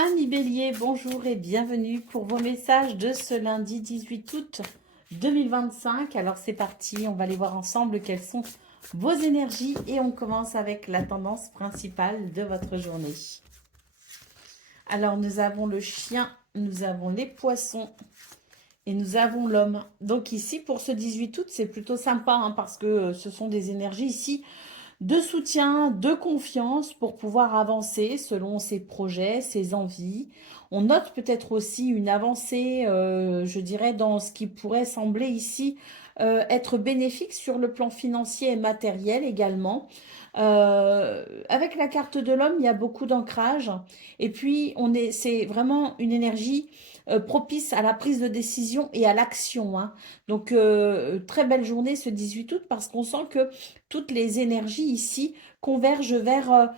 Amis Bélier, bonjour et bienvenue pour vos messages de ce lundi 18 août 2025. Alors c'est parti, on va aller voir ensemble quelles sont vos énergies et on commence avec la tendance principale de votre journée. Alors nous avons le chien, nous avons les poissons et nous avons l'homme. Donc ici pour ce 18 août c'est plutôt sympa parce que ce sont des énergies ici de soutien, de confiance pour pouvoir avancer selon ses projets, ses envies. On note peut-être aussi une avancée, je dirais, dans ce qui pourrait sembler ici être bénéfique sur le plan financier et matériel également. Avec la carte de l'homme, il y a beaucoup d'ancrage. Et puis, c'est vraiment une énergie propice à la prise de décision et à l'action. Donc, très belle journée ce 18 août parce qu'on sent que toutes les énergies ici convergent vers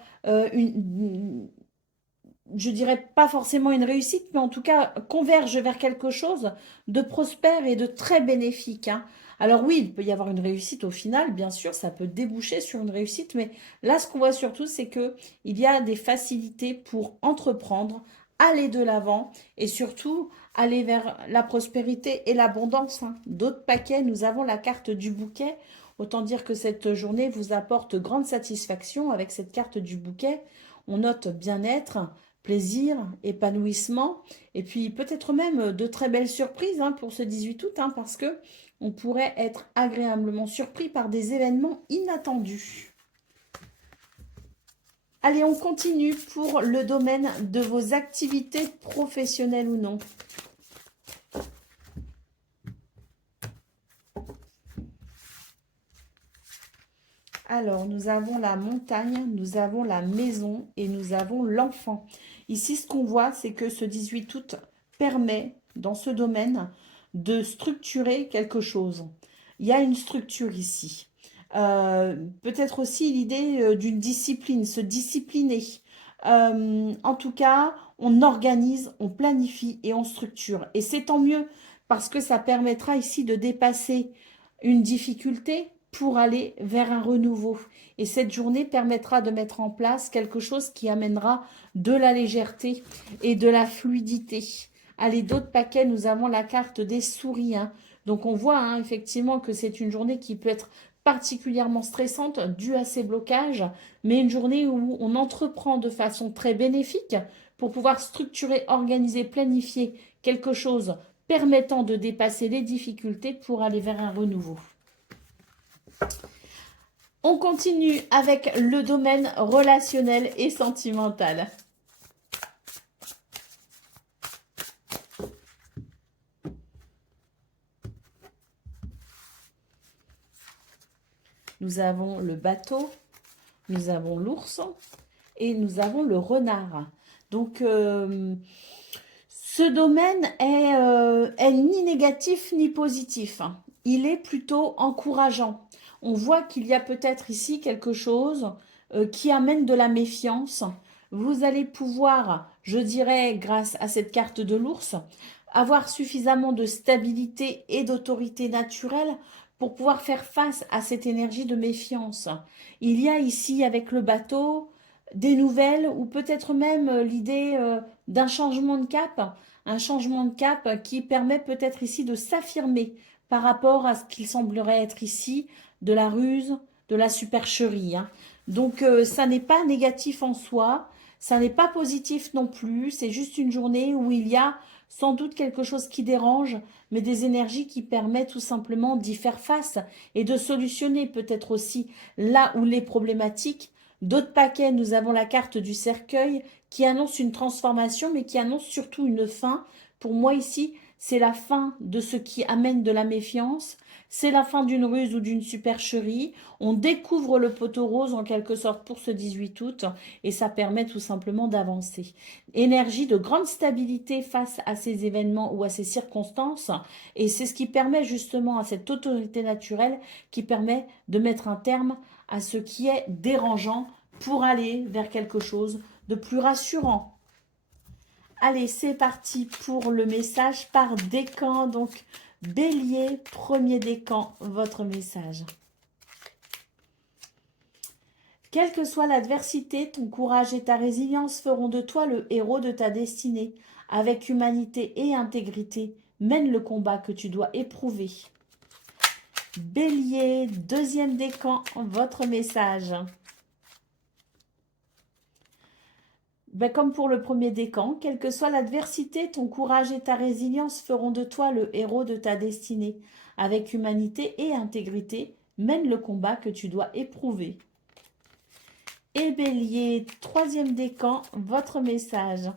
je dirais pas forcément une réussite, mais en tout cas convergent vers quelque chose de prospère et de très bénéfique. Alors oui, il peut y avoir une réussite au final, bien sûr, ça peut déboucher sur une réussite, mais là, ce qu'on voit surtout, c'est que il y a des facilités pour entreprendre, aller de l'avant et surtout aller vers la prospérité et l'abondance. D'autres paquets, nous avons la carte du bouquet. Autant dire que cette journée vous apporte grande satisfaction avec cette carte du bouquet. On note bien-être, plaisir, épanouissement, et puis peut-être même de très belles surprises pour ce 18 août, parce que on pourrait être agréablement surpris par des événements inattendus. Allez, on continue pour le domaine de vos activités professionnelles ou non. Alors, nous avons la montagne, nous avons la maison et nous avons l'enfant. Ici, ce qu'on voit, c'est que ce 18 août permet, dans ce domaine, de structurer quelque chose. Il y a une structure ici. Peut-être aussi l'idée d'une discipline, se discipliner. En tout cas, on organise, on planifie et on structure. Et c'est tant mieux parce que ça permettra ici de dépasser une difficulté pour aller vers un renouveau. Et cette journée permettra de mettre en place quelque chose qui amènera de la légèreté et de la fluidité. Allez, d'autres paquets, nous avons la carte des souris. Donc on voit effectivement que c'est une journée qui peut être particulièrement stressante due à ces blocages, mais une journée où on entreprend de façon très bénéfique pour pouvoir structurer, organiser, planifier quelque chose permettant de dépasser les difficultés pour aller vers un renouveau. On continue avec le domaine relationnel et sentimental. Nous avons le bateau, nous avons l'ours et nous avons le renard. Donc, ce domaine est ni négatif ni positif. Il est plutôt encourageant. On voit qu'il y a peut-être ici quelque chose qui amène de la méfiance. Vous allez pouvoir, je dirais, grâce à cette carte de l'ours, avoir suffisamment de stabilité et d'autorité naturelle pour pouvoir faire face à cette énergie de méfiance. Il y a ici, avec le bateau, des nouvelles ou peut-être même l'idée d'un changement de cap, un changement de cap qui permet peut-être ici de s'affirmer par rapport à ce qu'il semblerait être ici de la ruse, de la supercherie. Donc ça n'est pas négatif en soi, ça n'est pas positif non plus, c'est juste une journée où il y a sans doute quelque chose qui dérange, mais des énergies qui permettent tout simplement d'y faire face et de solutionner peut-être aussi là où les problématiques. D'autres paquets, nous avons la carte du cercueil qui annonce une transformation, mais qui annonce surtout une fin. Pour moi ici, c'est la fin de ce qui amène de la méfiance, c'est la fin d'une ruse ou d'une supercherie. On découvre le poteau rose en quelque sorte pour ce 18 août et ça permet tout simplement d'avancer. Énergie de grande stabilité face à ces événements ou à ces circonstances et c'est ce qui permet justement à cette autorité naturelle qui permet de mettre un terme à ce qui est dérangeant pour aller vers quelque chose de plus rassurant. Allez, c'est parti pour le message par décan. Donc, Bélier, premier décan, votre message. Quelle que soit l'adversité, ton courage et ta résilience feront de toi le héros de ta destinée. Avec humanité et intégrité, mène le combat que tu dois éprouver. Bélier, deuxième décan, votre message. Ben, comme pour le premier décan, quelle que soit l'adversité, ton courage et ta résilience feront de toi le héros de ta destinée. Avec humanité et intégrité, mène le combat que tu dois éprouver. Et Bélier, troisième décan, votre message.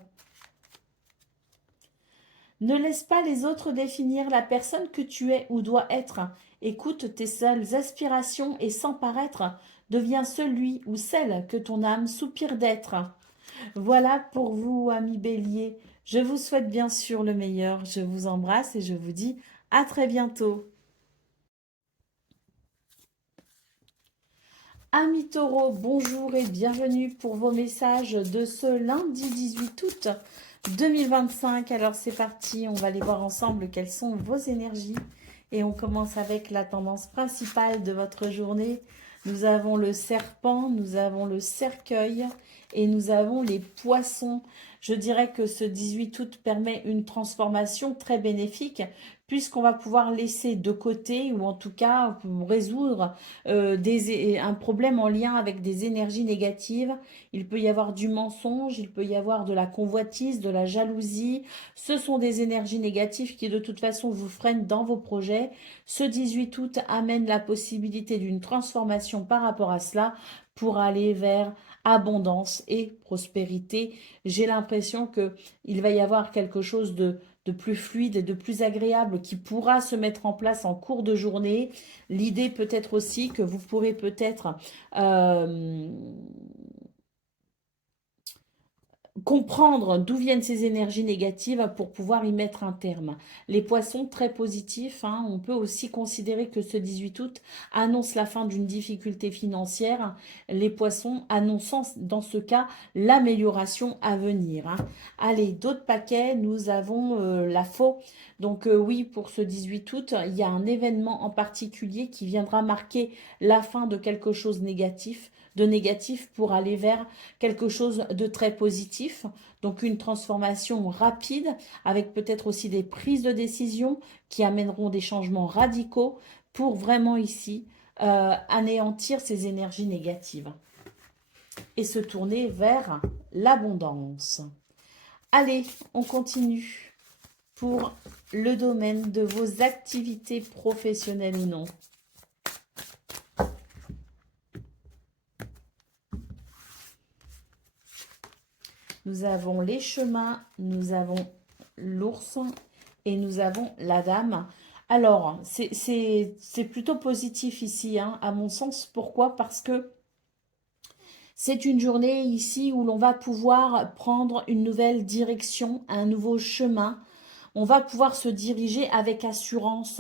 Ne laisse pas les autres définir la personne que tu es ou dois être. Écoute tes seules aspirations et sans paraître, deviens celui ou celle que ton âme soupire d'être. Voilà pour vous, amis Bélier. Je vous souhaite bien sûr le meilleur. Je vous embrasse et je vous dis à très bientôt. Amis Taureaux, bonjour et bienvenue pour vos messages de ce lundi 18 août 2025. Alors c'est parti, on va aller voir ensemble quelles sont vos énergies. Et on commence avec la tendance principale de votre journée. Nous avons le serpent, nous avons le cercueil et nous avons les poissons. Je dirais que ce 18 août permet une transformation très bénéfique puisqu'on va pouvoir laisser de côté ou en tout cas résoudre un problème en lien avec des énergies négatives. Il peut y avoir du mensonge, il peut y avoir de la convoitise, de la jalousie. Ce sont des énergies négatives qui de toute façon vous freinent dans vos projets. Ce 18 août amène la possibilité d'une transformation par rapport à cela pour aller vers abondance et prospérité. J'ai l'impression qu'il va y avoir quelque chose de plus fluide et de plus agréable qui pourra se mettre en place en cours de journée. L'idée peut être aussi que vous pourrez peut-être comprendre d'où viennent ces énergies négatives pour pouvoir y mettre un terme. Les poissons, très positifs, hein, on peut aussi considérer que ce 18 août annonce la fin d'une difficulté financière. Les poissons annonçant dans ce cas l'amélioration à venir. Hein. Allez, d'autres paquets, nous avons la faux. Donc oui, pour ce 18 août, il y a un événement en particulier qui viendra marquer la fin de quelque chose de négatif pour aller vers quelque chose de très positif. Donc une transformation rapide avec peut-être aussi des prises de décision qui amèneront des changements radicaux pour vraiment ici anéantir ces énergies négatives et se tourner vers l'abondance. Allez, on continue pour le domaine de vos activités professionnelles ou non. Nous avons les chemins, nous avons l'ours et nous avons la dame. Alors, c'est plutôt positif ici, hein, à mon sens. Pourquoi? Parce que c'est une journée ici où l'on va pouvoir prendre une nouvelle direction, un nouveau chemin. On va pouvoir se diriger avec assurance.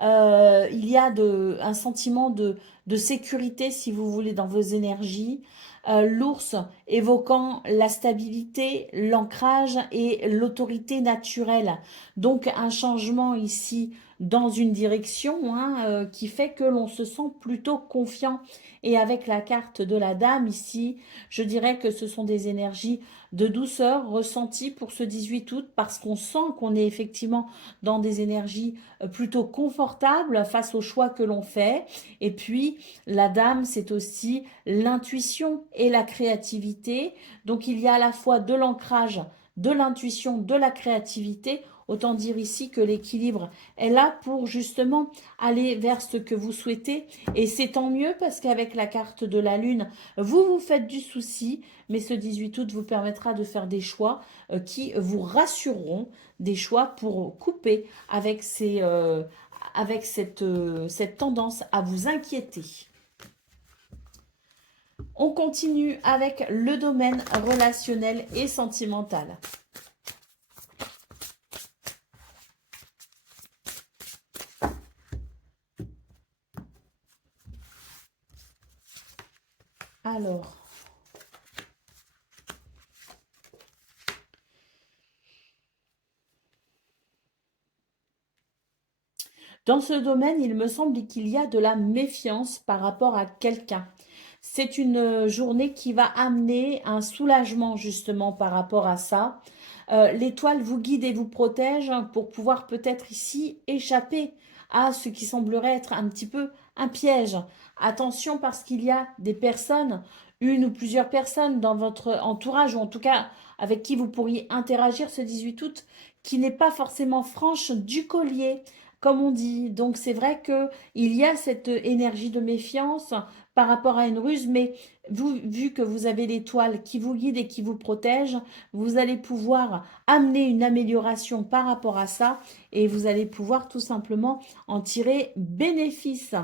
Il y a un sentiment de sécurité, si vous voulez, dans vos énergies. L'ours évoquant la stabilité, l'ancrage et l'autorité naturelle. Donc un changement ici dans une direction hein, qui fait que l'on se sent plutôt confiant. Et avec la carte de la dame ici, je dirais que ce sont des énergies de douceur ressenties pour ce 18 août parce qu'on sent qu'on est effectivement dans des énergies plutôt confortables face aux choix que l'on fait. Et puis, la dame, c'est aussi l'intuition et la créativité. Donc, il y a à la fois de l'ancrage, de l'intuition, de la créativité. Autant dire ici que l'équilibre est là pour justement aller vers ce que vous souhaitez. Et c'est tant mieux parce qu'avec la carte de la lune, vous vous faites du souci, mais ce 18 août vous permettra de faire des choix qui vous rassureront, des choix pour couper avec, avec cette tendance à vous inquiéter. On continue avec le domaine relationnel et sentimental. Alors, dans ce domaine, il me semble qu'il y a de la méfiance par rapport à quelqu'un. C'est une journée qui va amener un soulagement justement par rapport à ça. L'étoile vous guide et vous protège pour pouvoir peut-être ici échapper à ce qui semblerait être un petit peu un piège. Attention parce qu'il y a des personnes, une ou plusieurs personnes dans votre entourage, ou en tout cas avec qui vous pourriez interagir ce 18 août, qui n'est pas forcément franche du collier, comme on dit. Donc c'est vrai qu'il y a cette énergie de méfiance par rapport à une ruse, mais vous, vu que vous avez l'étoile qui vous guide et qui vous protège, vous allez pouvoir amener une amélioration par rapport à ça et vous allez pouvoir tout simplement en tirer bénéfice.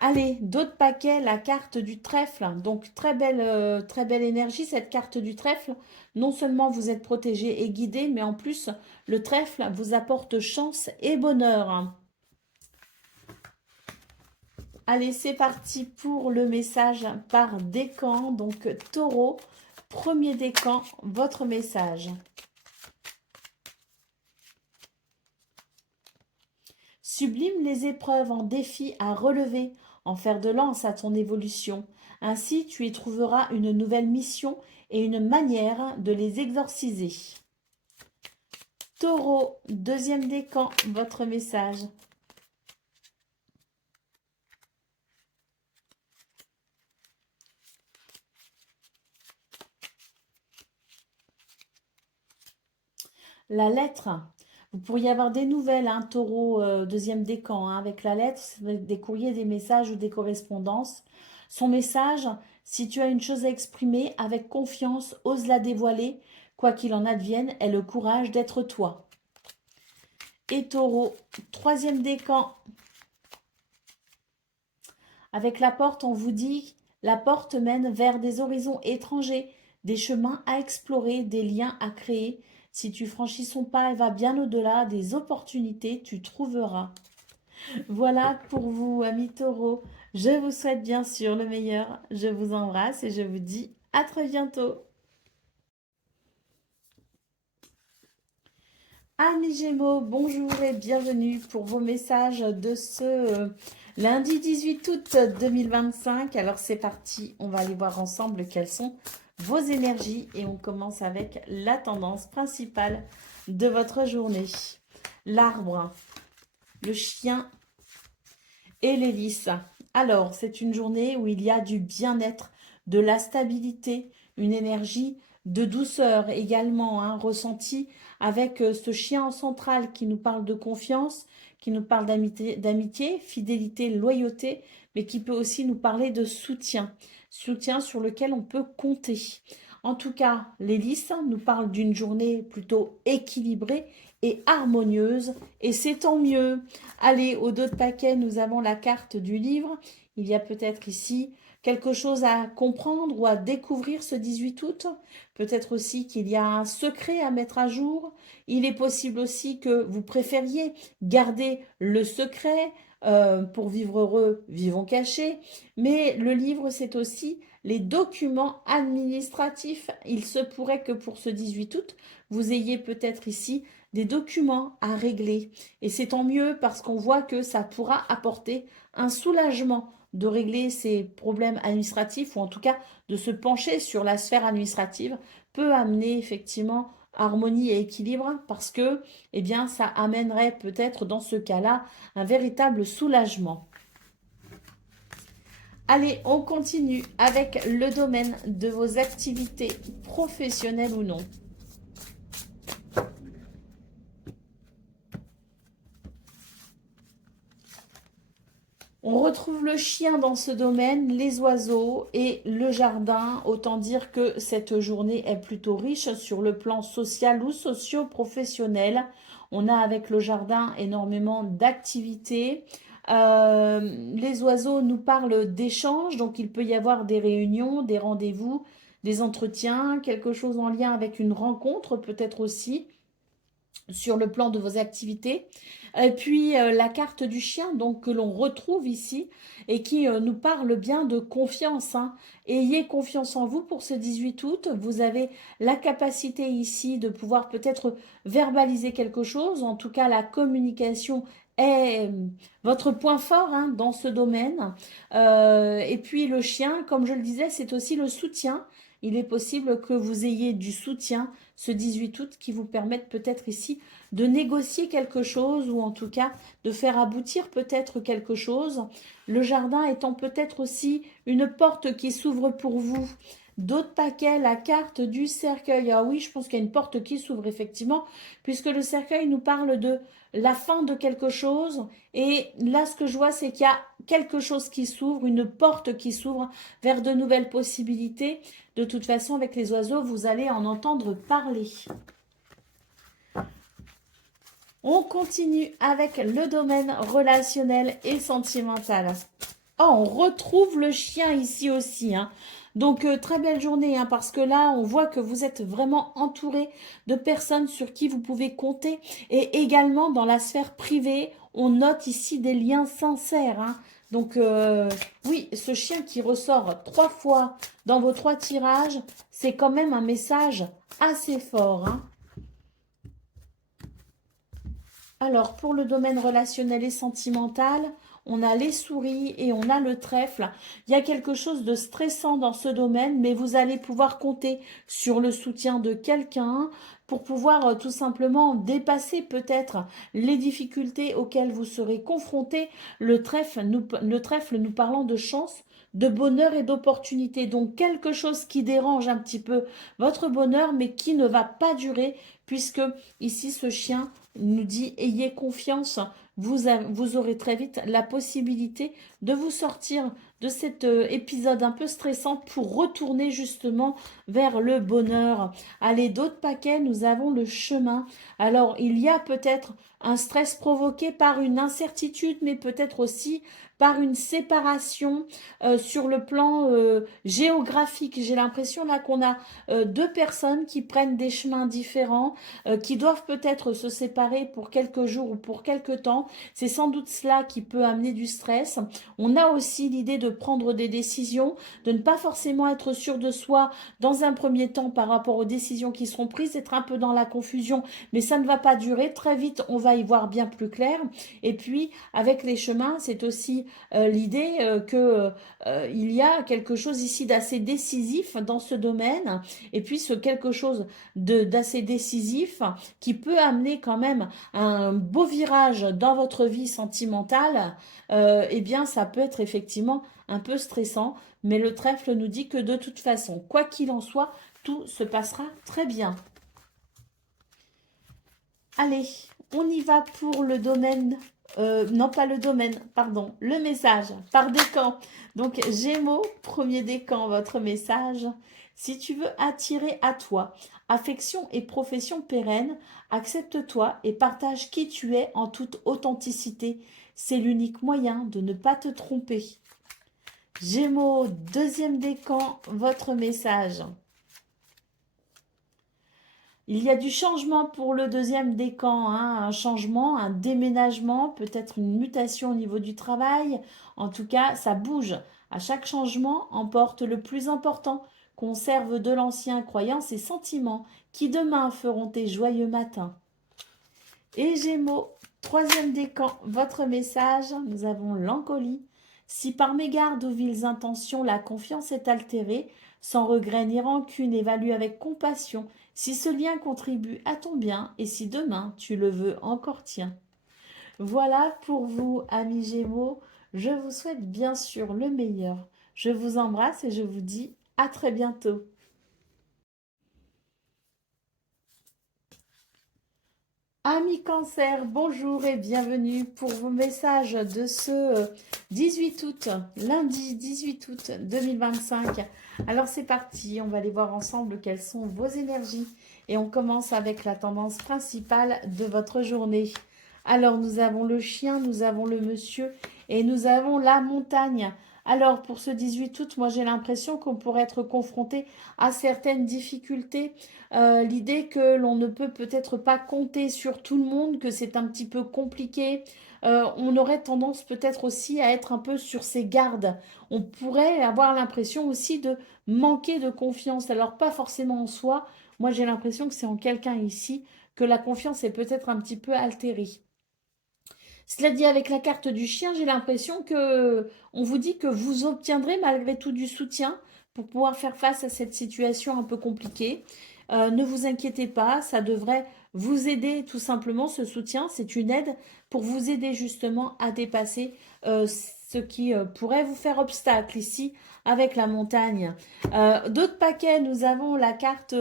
Allez, d'autres paquets, la carte du trèfle. Donc, très belle énergie, cette carte du trèfle. Non seulement vous êtes protégé et guidé, mais en plus, le trèfle vous apporte chance et bonheur. Allez, c'est parti pour le message par décan. Donc, taureau, premier décan, votre message. Sublime les épreuves en défi à relever, en fer de lance à ton évolution. Ainsi, tu y trouveras une nouvelle mission et une manière de les exorciser. Taureau, deuxième décan, votre message. La lettre. Vous pourriez avoir des nouvelles, hein, taureau, deuxième décan, hein, avec la lettre, des courriers, des messages ou des correspondances. Son message, si tu as une chose à exprimer, avec confiance, ose la dévoiler. Quoi qu'il en advienne, aie le courage d'être toi. Et taureau, troisième décan. Avec la porte, on vous dit, la porte mène vers des horizons étrangers, des chemins à explorer, des liens à créer. Si tu franchis son pas, elle va bien au-delà des opportunités, tu trouveras. Voilà pour vous, amis taureaux. Je vous souhaite bien sûr le meilleur. Je vous embrasse et je vous dis à très bientôt. Amis Gémeaux, bonjour et bienvenue pour vos messages de ce lundi 18 août 2025. Alors c'est parti, on va aller voir ensemble quelles sont vos énergies et on commence avec la tendance principale de votre journée. L'arbre, le chien et l'hélice. Alors c'est une journée où il y a du bien-être, de la stabilité, une énergie de douceur également, hein, ressentie avec ce chien en centrale qui nous parle de confiance, qui nous parle d'amitié, fidélité, loyauté, mais qui peut aussi nous parler de soutien, soutien sur lequel on peut compter. En tout cas, l'hélice nous parle d'une journée plutôt équilibrée et harmonieuse, et c'est tant mieux. Allez, au dos de paquet, nous avons la carte du livre. Il y a peut-être ici quelque chose à comprendre ou à découvrir ce 18 août. Peut-être aussi qu'il y a un secret à mettre à jour. Il est possible aussi que vous préfériez garder le secret. Pour vivre heureux, vivons cachés. Mais le livre, c'est aussi les documents administratifs. Il se pourrait que pour ce 18 août, vous ayez peut-être ici des documents à régler. Et c'est tant mieux parce qu'on voit que ça pourra apporter un soulagement de régler ces problèmes administratifs ou en tout cas de se pencher sur la sphère administrative peut amener effectivement harmonie et équilibre parce que eh bien ça amènerait peut-être dans ce cas-là un véritable soulagement. Allez, on continue avec le domaine de vos activités professionnelles ou non. On retrouve le chien dans ce domaine, les oiseaux et le jardin. Autant dire que cette journée est plutôt riche sur le plan social ou socio-professionnel. On a avec le jardin énormément d'activités. Les oiseaux nous parlent d'échanges, donc il peut y avoir des réunions, des rendez-vous, des entretiens, quelque chose en lien avec une rencontre peut-être aussi. sur le plan de vos activités. Et puis la carte du chien, donc que l'on retrouve ici et qui nous parle bien de confiance, hein. Ayez confiance en vous pour ce 18 août. Vous avez la capacité ici de pouvoir peut-être verbaliser quelque chose. En tout cas, la communication est votre point fort, hein, dans ce domaine. Et puis le chien, comme je le disais, c'est aussi le soutien. Il est possible que vous ayez du soutien ce 18 août qui vous permette peut-être ici de négocier quelque chose ou en tout cas de faire aboutir peut-être quelque chose. Le jardin étant peut-être aussi une porte qui s'ouvre pour vous. D'autres paquets, la carte du cercueil. Ah oui, je pense qu'il y a une porte qui s'ouvre effectivement, puisque le cercueil nous parle de la fin de quelque chose. Et là, ce que je vois, c'est qu'il y a quelque chose qui s'ouvre, une porte qui s'ouvre vers de nouvelles possibilités. De toute façon, avec les oiseaux, vous allez en entendre parler. On continue avec le domaine relationnel et sentimental. Oh, on retrouve le chien ici aussi, hein. Donc, très belle journée, hein, parce que là, on voit que vous êtes vraiment entouré de personnes sur qui vous pouvez compter. Et également, dans la sphère privée, on note ici des liens sincères, hein. Donc, oui, ce chien qui ressort 3 fois dans vos 3 tirages, c'est quand même un message assez fort, hein. Alors, pour le domaine relationnel et sentimental, on a les souris et on a le trèfle. Il y a quelque chose de stressant dans ce domaine, mais vous allez pouvoir compter sur le soutien de quelqu'un pour pouvoir tout simplement dépasser peut-être les difficultés auxquelles vous serez confrontés. Le trèfle nous parlant de chance, de bonheur et d'opportunité. Donc, quelque chose qui dérange un petit peu votre bonheur, mais qui ne va pas durer, puisque ici, ce chien nous dit ayez confiance, vous aurez très vite la possibilité de vous sortir de cet épisode un peu stressant pour retourner justement vers le bonheur. Allez, d'autres paquets, nous avons le chemin. Alors, il y a peut-être un stress provoqué par une incertitude, mais peut-être aussi par une séparation sur le plan géographique. J'ai l'impression là qu'on a 2 personnes qui prennent des chemins différents, qui doivent peut-être se séparer pour quelques jours ou pour quelques temps. C'est sans doute cela qui peut amener du stress. On a aussi l'idée de prendre des décisions, de ne pas forcément être sûr de soi dans un premier temps par rapport aux décisions qui seront prises, être un peu dans la confusion, mais ça ne va pas durer. Très vite, on va y voir bien plus clair. Et puis, avec les chemins, c'est aussi l'idée que il y a quelque chose ici d'assez décisif dans ce domaine. Et puis, ce quelque chose d'assez décisif qui peut amener quand même un beau virage dans votre vie sentimentale, eh bien, ça peut être effectivement un peu stressant. Mais le trèfle nous dit que de toute façon, quoi qu'il en soit, tout se passera très bien. Allez, on y va pour le domaine. Non, pas le domaine, pardon, le message par décan. Donc, Gémeaux, premier décan, votre message. Si tu veux attirer à toi affection et profession pérenne, accepte-toi et partage qui tu es en toute authenticité. C'est l'unique moyen de ne pas te tromper. Gémeaux, deuxième décan, votre message. Il y a du changement pour le deuxième décan, hein, un changement, un déménagement, peut-être une mutation au niveau du travail. En tout cas, ça bouge. À chaque changement, emporte le plus important. Conserve de l'ancien croyances et sentiments qui demain feront tes joyeux matins. Et Gémeaux, troisième décan, votre message, nous avons l'encolie. Si par mégarde ou viles intentions la confiance est altérée, sans regret ni rancune, évalue avec compassion si ce lien contribue à ton bien et si demain tu le veux encore tien. Voilà pour vous, amis Gémeaux. Je vous souhaite bien sûr le meilleur. Je vous embrasse et je vous dis à très bientôt. Amis Cancer, bonjour et bienvenue pour vos messages de ce 18 août, lundi 18 août 2025. Alors c'est parti, on va aller voir ensemble quelles sont vos énergies et on commence avec la tendance principale de votre journée. Alors nous avons le chien, nous avons le monsieur et nous avons la montagne. Alors, pour ce 18 août, moi j'ai l'impression qu'on pourrait être confronté à certaines difficultés. L'idée que l'on ne peut peut-être pas compter sur tout le monde, que c'est un petit peu compliqué. On aurait tendance peut-être aussi à être un peu sur ses gardes. On pourrait avoir l'impression aussi de manquer de confiance. Alors, pas forcément en soi. Moi j'ai l'impression que c'est en quelqu'un ici que la confiance est peut-être un petit peu altérée. Cela dit, avec la carte du chien, j'ai l'impression que on vous dit que vous obtiendrez malgré tout du soutien pour pouvoir faire face à cette situation un peu compliquée. Ne vous inquiétez pas, ça devrait vous aider tout simplement, ce soutien. C'est une aide pour vous aider justement à dépasser ce qui pourrait vous faire obstacle ici avec la montagne. D'autres paquets, nous avons la carte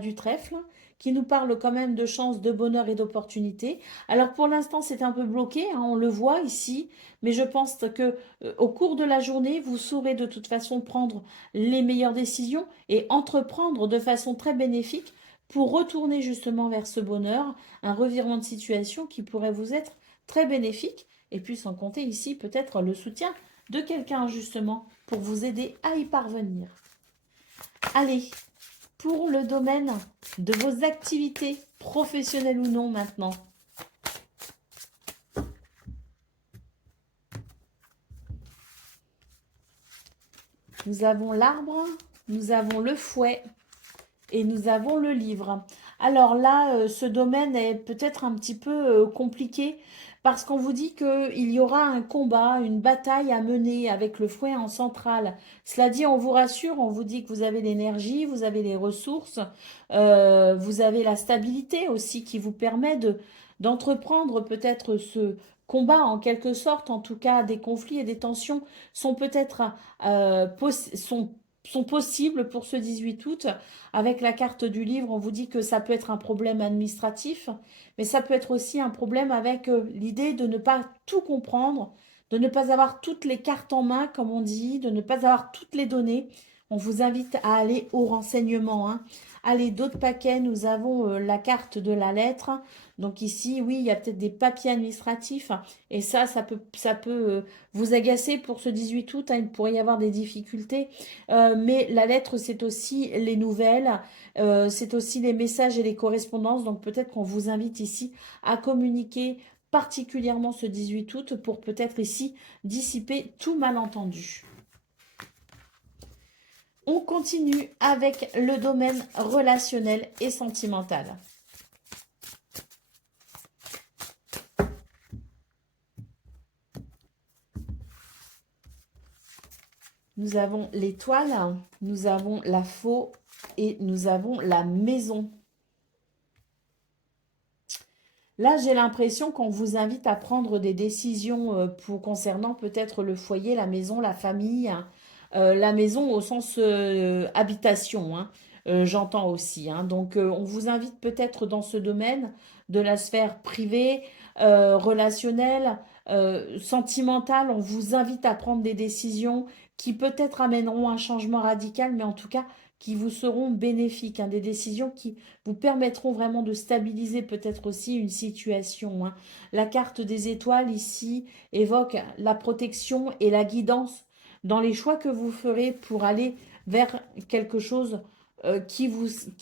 du trèfle qui nous parle quand même de chance, de bonheur et d'opportunité. Alors pour l'instant, c'est un peu bloqué, hein, on le voit ici, mais je pense que au cours de la journée, vous saurez de toute façon prendre les meilleures décisions et entreprendre de façon très bénéfique pour retourner justement vers ce bonheur, un revirement de situation qui pourrait vous être très bénéfique, et puis sans compter ici peut-être le soutien de quelqu'un justement pour vous aider à y parvenir. Allez, pour le domaine de vos activités professionnelles ou non maintenant. Nous avons l'arbre, nous avons le fouet et nous avons le livre. Alors là, ce domaine est peut-être un petit peu compliqué parce qu'on vous dit qu'il y aura un combat, une bataille à mener avec le fouet en centrale. Cela dit, on vous rassure, on vous dit que vous avez l'énergie, vous avez les ressources, vous avez la stabilité aussi qui vous permet d'entreprendre peut-être ce combat en quelque sorte, en tout cas des conflits et des tensions sont peut-être sont possibles pour ce 18 août. Avec la carte du livre, on vous dit que ça peut être un problème administratif, mais ça peut être aussi un problème avec l'idée de ne pas tout comprendre, de ne pas avoir toutes les cartes en main, comme on dit, de ne pas avoir toutes les données. On vous invite à aller au renseignement, hein. Allez, d'autres paquets, nous avons la carte de la lettre. Donc ici, oui, il y a peut-être des papiers administratifs. Et ça peut vous agacer pour ce 18 août, hein, il pourrait y avoir des difficultés. Mais la lettre, c'est aussi les nouvelles, c'est aussi les messages et les correspondances. Donc peut-être qu'on vous invite ici à communiquer particulièrement ce 18 août pour peut-être ici dissiper tout malentendu. On continue avec le domaine relationnel et sentimental. Nous avons l'étoile, nous avons la faux et nous avons la maison. Là, j'ai l'impression qu'on vous invite à prendre des décisions concernant peut-être le foyer, la maison, la famille. La maison au sens habitation, hein, j'entends aussi, hein. Donc, on vous invite peut-être dans ce domaine de la sphère privée, relationnelle, sentimentale. On vous invite à prendre des décisions qui peut-être amèneront un changement radical, mais en tout cas qui vous seront bénéfiques, hein, des décisions qui vous permettront vraiment de stabiliser peut-être aussi une situation, hein. La carte des étoiles ici évoque la protection et la guidance dans les choix que vous ferez pour aller vers quelque chose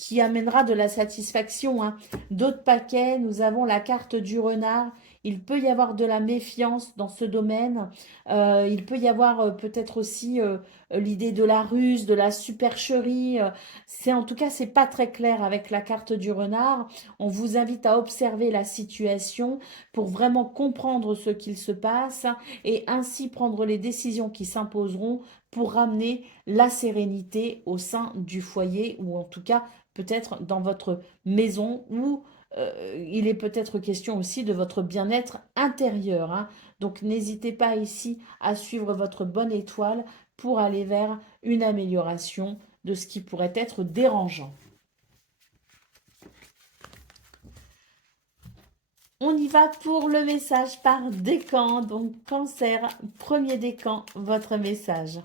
qui amènera de la satisfaction, hein. D'autres paquets, nous avons la carte du renard. Il peut y avoir de la méfiance dans ce domaine. Il peut y avoir peut-être aussi l'idée de la ruse, de la supercherie. C'est en tout cas, c'est pas très clair avec la carte du renard. On vous invite à observer la situation pour vraiment comprendre ce qu'il se passe et ainsi prendre les décisions qui s'imposeront pour ramener la sérénité au sein du foyer ou en tout cas peut-être dans votre maison où il est peut-être question aussi de votre bien-être intérieur, hein. Donc n'hésitez pas ici à suivre votre bonne étoile pour aller vers une amélioration de ce qui pourrait être dérangeant. On y va pour le message par décan. Donc Cancer, premier décan, votre message.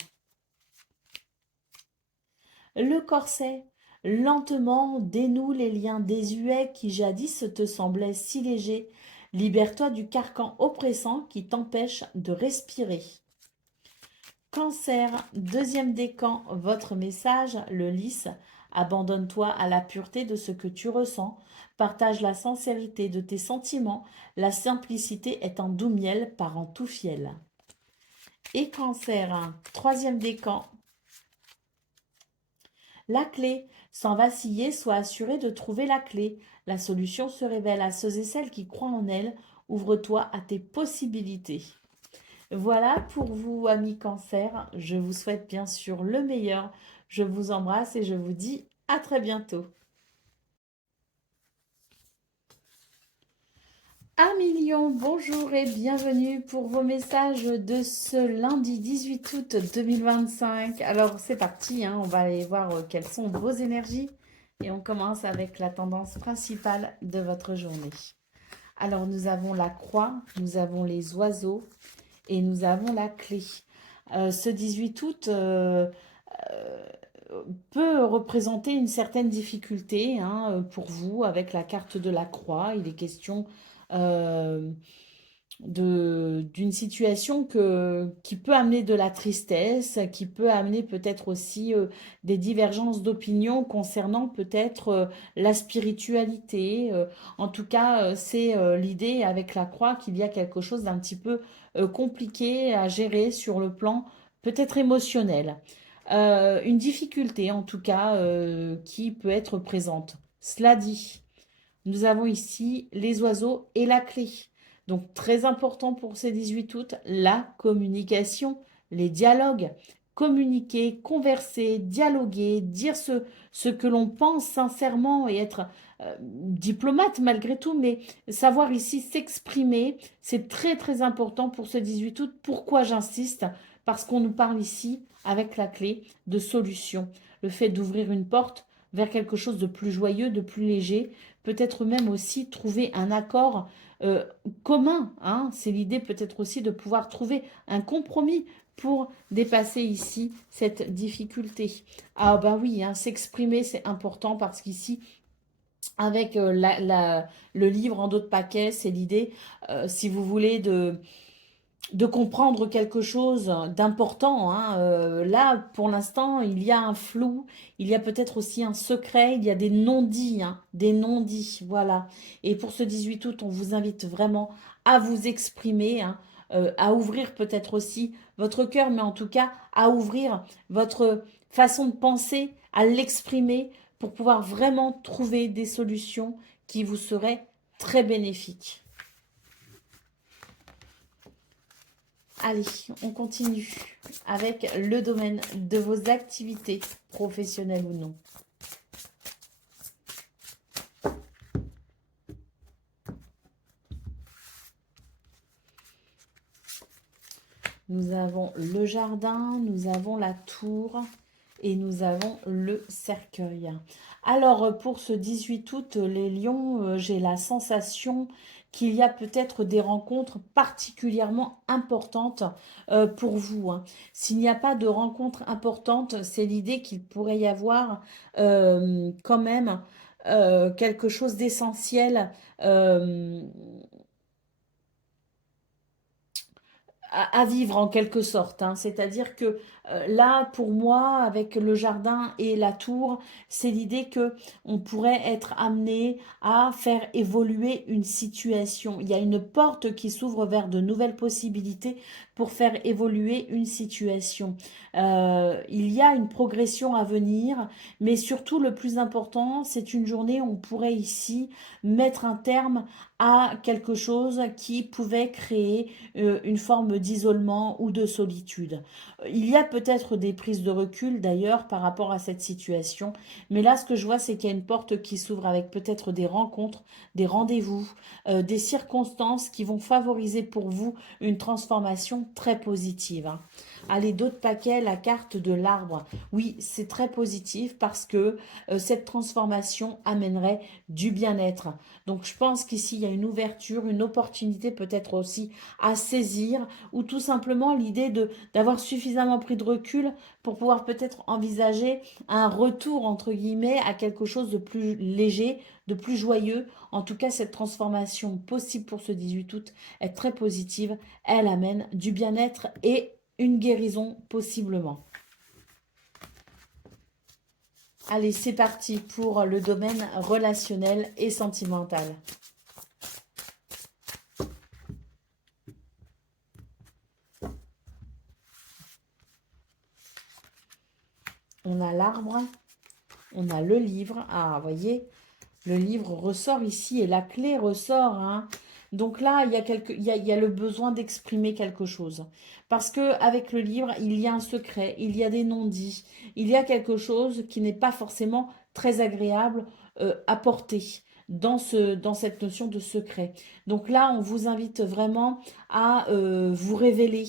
Le corset, lentement, dénoue les liens désuets qui jadis te semblaient si légers. Libère-toi du carcan oppressant qui t'empêche de respirer. Cancer, deuxième décan, votre message, le lys. Abandonne-toi à la pureté de ce que tu ressens. Partage la sincérité de tes sentiments. La simplicité est un doux miel parent tout fiel. Et Cancer, troisième décan, la clé. Sans vaciller, sois assuré de trouver la clé. La solution se révèle à ceux et celles qui croient en elle. Ouvre-toi à tes possibilités. Voilà pour vous, amis Cancer. Je vous souhaite bien sûr le meilleur. Je vous embrasse et je vous dis à très bientôt. 1 million, bonjour et bienvenue pour vos messages de ce lundi 18 août 2025. Alors c'est parti, hein, on va aller voir quelles sont vos énergies et on commence avec la tendance principale de votre journée. Alors nous avons la croix, nous avons les oiseaux et nous avons la clé. Ce 18 août peut représenter une certaine difficulté hein, pour vous avec la carte de la croix. Il est question euh, d'une situation qui peut amener de la tristesse, qui peut amener peut-être aussi des divergences d'opinion concernant peut-être la spiritualité. En tout cas, c'est l'idée avec la croix qu'il y a quelque chose d'un petit peu compliqué à gérer sur le plan peut-être émotionnel. Une difficulté en tout cas qui peut être présente. Cela dit, nous avons ici les oiseaux et la clé. Donc très important pour ces 18 août, la communication, les dialogues. Communiquer, converser, dialoguer, dire ce que l'on pense sincèrement et être diplomate malgré tout, mais savoir ici s'exprimer, c'est très très important pour ce 18 août. Pourquoi j'insiste? Parce qu'on nous parle ici, avec la clé, de solution. Le fait d'ouvrir une porte vers quelque chose de plus joyeux, de plus léger, peut-être même aussi trouver un accord commun. Hein. C'est l'idée peut-être aussi de pouvoir trouver un compromis pour dépasser ici cette difficulté. Ah bah oui, hein, s'exprimer c'est important parce qu'ici, avec le livre en dos de paquet, c'est l'idée, si vous voulez, de comprendre quelque chose d'important. Hein. Là, pour l'instant, il y a un flou, il y a peut-être aussi un secret, il y a des non-dits, hein, des non-dits, voilà. Et pour ce 18 août, on vous invite vraiment à vous exprimer, hein, à ouvrir peut-être aussi votre cœur, mais en tout cas à ouvrir votre façon de penser, à l'exprimer pour pouvoir vraiment trouver des solutions qui vous seraient très bénéfiques. Allez, on continue avec le domaine de vos activités, professionnelles ou non. Nous avons le jardin, nous avons la tour et nous avons le cercueil. Alors, pour ce 18 août, les lions, j'ai la sensation qu'il y a peut-être des rencontres particulièrement importantes pour vous. Hein. S'il n'y a pas de rencontre importante, c'est l'idée qu'il pourrait y avoir quand même quelque chose d'essentiel à vivre en quelque sorte. Hein. C'est-à-dire que là, pour moi, avec le jardin et la tour, c'est l'idée que on pourrait être amené à faire évoluer une situation. Il y a une porte qui s'ouvre vers de nouvelles possibilités pour faire évoluer une situation. Il y a une progression à venir, mais surtout le plus important, c'est une journée où on pourrait ici mettre un terme à quelque chose qui pouvait créer une forme d'isolement ou de solitude. Il y a peut-être des prises de recul d'ailleurs par rapport à cette situation, mais là ce que je vois c'est qu'il y a une porte qui s'ouvre avec peut-être des rencontres, des rendez-vous, des circonstances qui vont favoriser pour vous une transformation très positive. Hein. Allez, d'autres paquets, la carte de l'arbre. Oui, c'est très positif parce que cette transformation amènerait du bien-être. Donc je pense qu'ici il y a une ouverture, une opportunité peut-être aussi à saisir ou tout simplement l'idée d'avoir suffisamment pris de recul pour pouvoir peut-être envisager un retour entre guillemets à quelque chose de plus léger, de plus joyeux. En tout cas, cette transformation possible pour ce 18 août est très positive. Elle amène du bien-être et une guérison possiblement. Allez, c'est parti pour le domaine relationnel et sentimental. On a l'arbre, on a le livre. Ah, vous voyez, le livre ressort ici et la clé ressort, hein. Donc là, il y a le besoin d'exprimer quelque chose. Parce que avec le livre, il y a un secret, il y a des non-dits, il y a quelque chose qui n'est pas forcément très agréable à porter dans cette notion de secret. Donc là, on vous invite vraiment à vous révéler,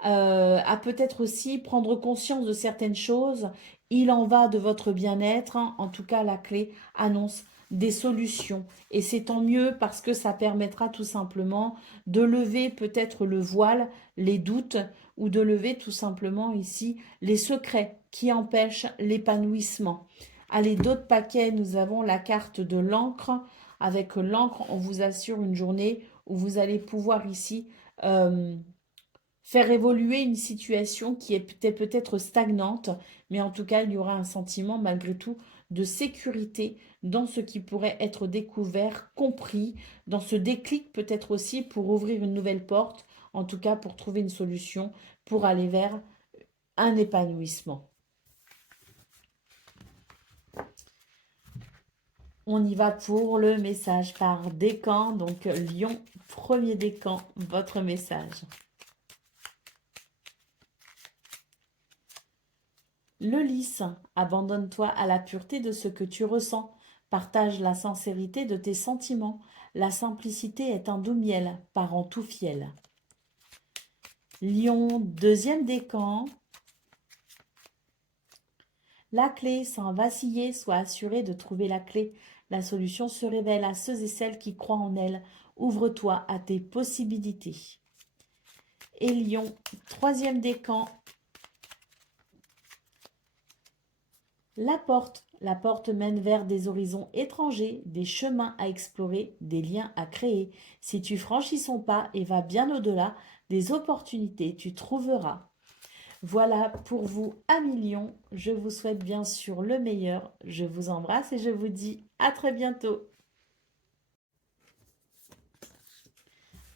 à peut-être aussi prendre conscience de certaines choses. Il en va de votre bien-être, hein. En tout cas, la clé annonce des solutions. Et c'est tant mieux parce que ça permettra tout simplement de lever peut-être le voile, les doutes, ou de lever tout simplement ici les secrets qui empêchent l'épanouissement. Allez, d'autres paquets, nous avons la carte de l'encre. Avec l'encre, on vous assure une journée où vous allez pouvoir ici euh, faire évoluer une situation qui était peut-être stagnante, mais en tout cas, il y aura un sentiment malgré tout de sécurité dans ce qui pourrait être découvert, compris, dans ce déclic peut-être aussi pour ouvrir une nouvelle porte, en tout cas pour trouver une solution, pour aller vers un épanouissement. On y va pour le message par décan, donc Lion, premier décan, votre message. Le lys, abandonne-toi à la pureté de ce que tu ressens. Partage la sincérité de tes sentiments. La simplicité est un doux miel, parent tout fiel. Lion, deuxième décan. La clé, sans vaciller, sois assuré de trouver la clé. La solution se révèle à ceux et celles qui croient en elle. Ouvre-toi à tes possibilités. Et Lion, troisième décan. La porte mène vers des horizons étrangers, des chemins à explorer, des liens à créer. Si tu franchis son pas et vas bien au-delà, des opportunités tu trouveras. Voilà pour vous, amis Lions. Je vous souhaite bien sûr le meilleur. Je vous embrasse et je vous dis à très bientôt.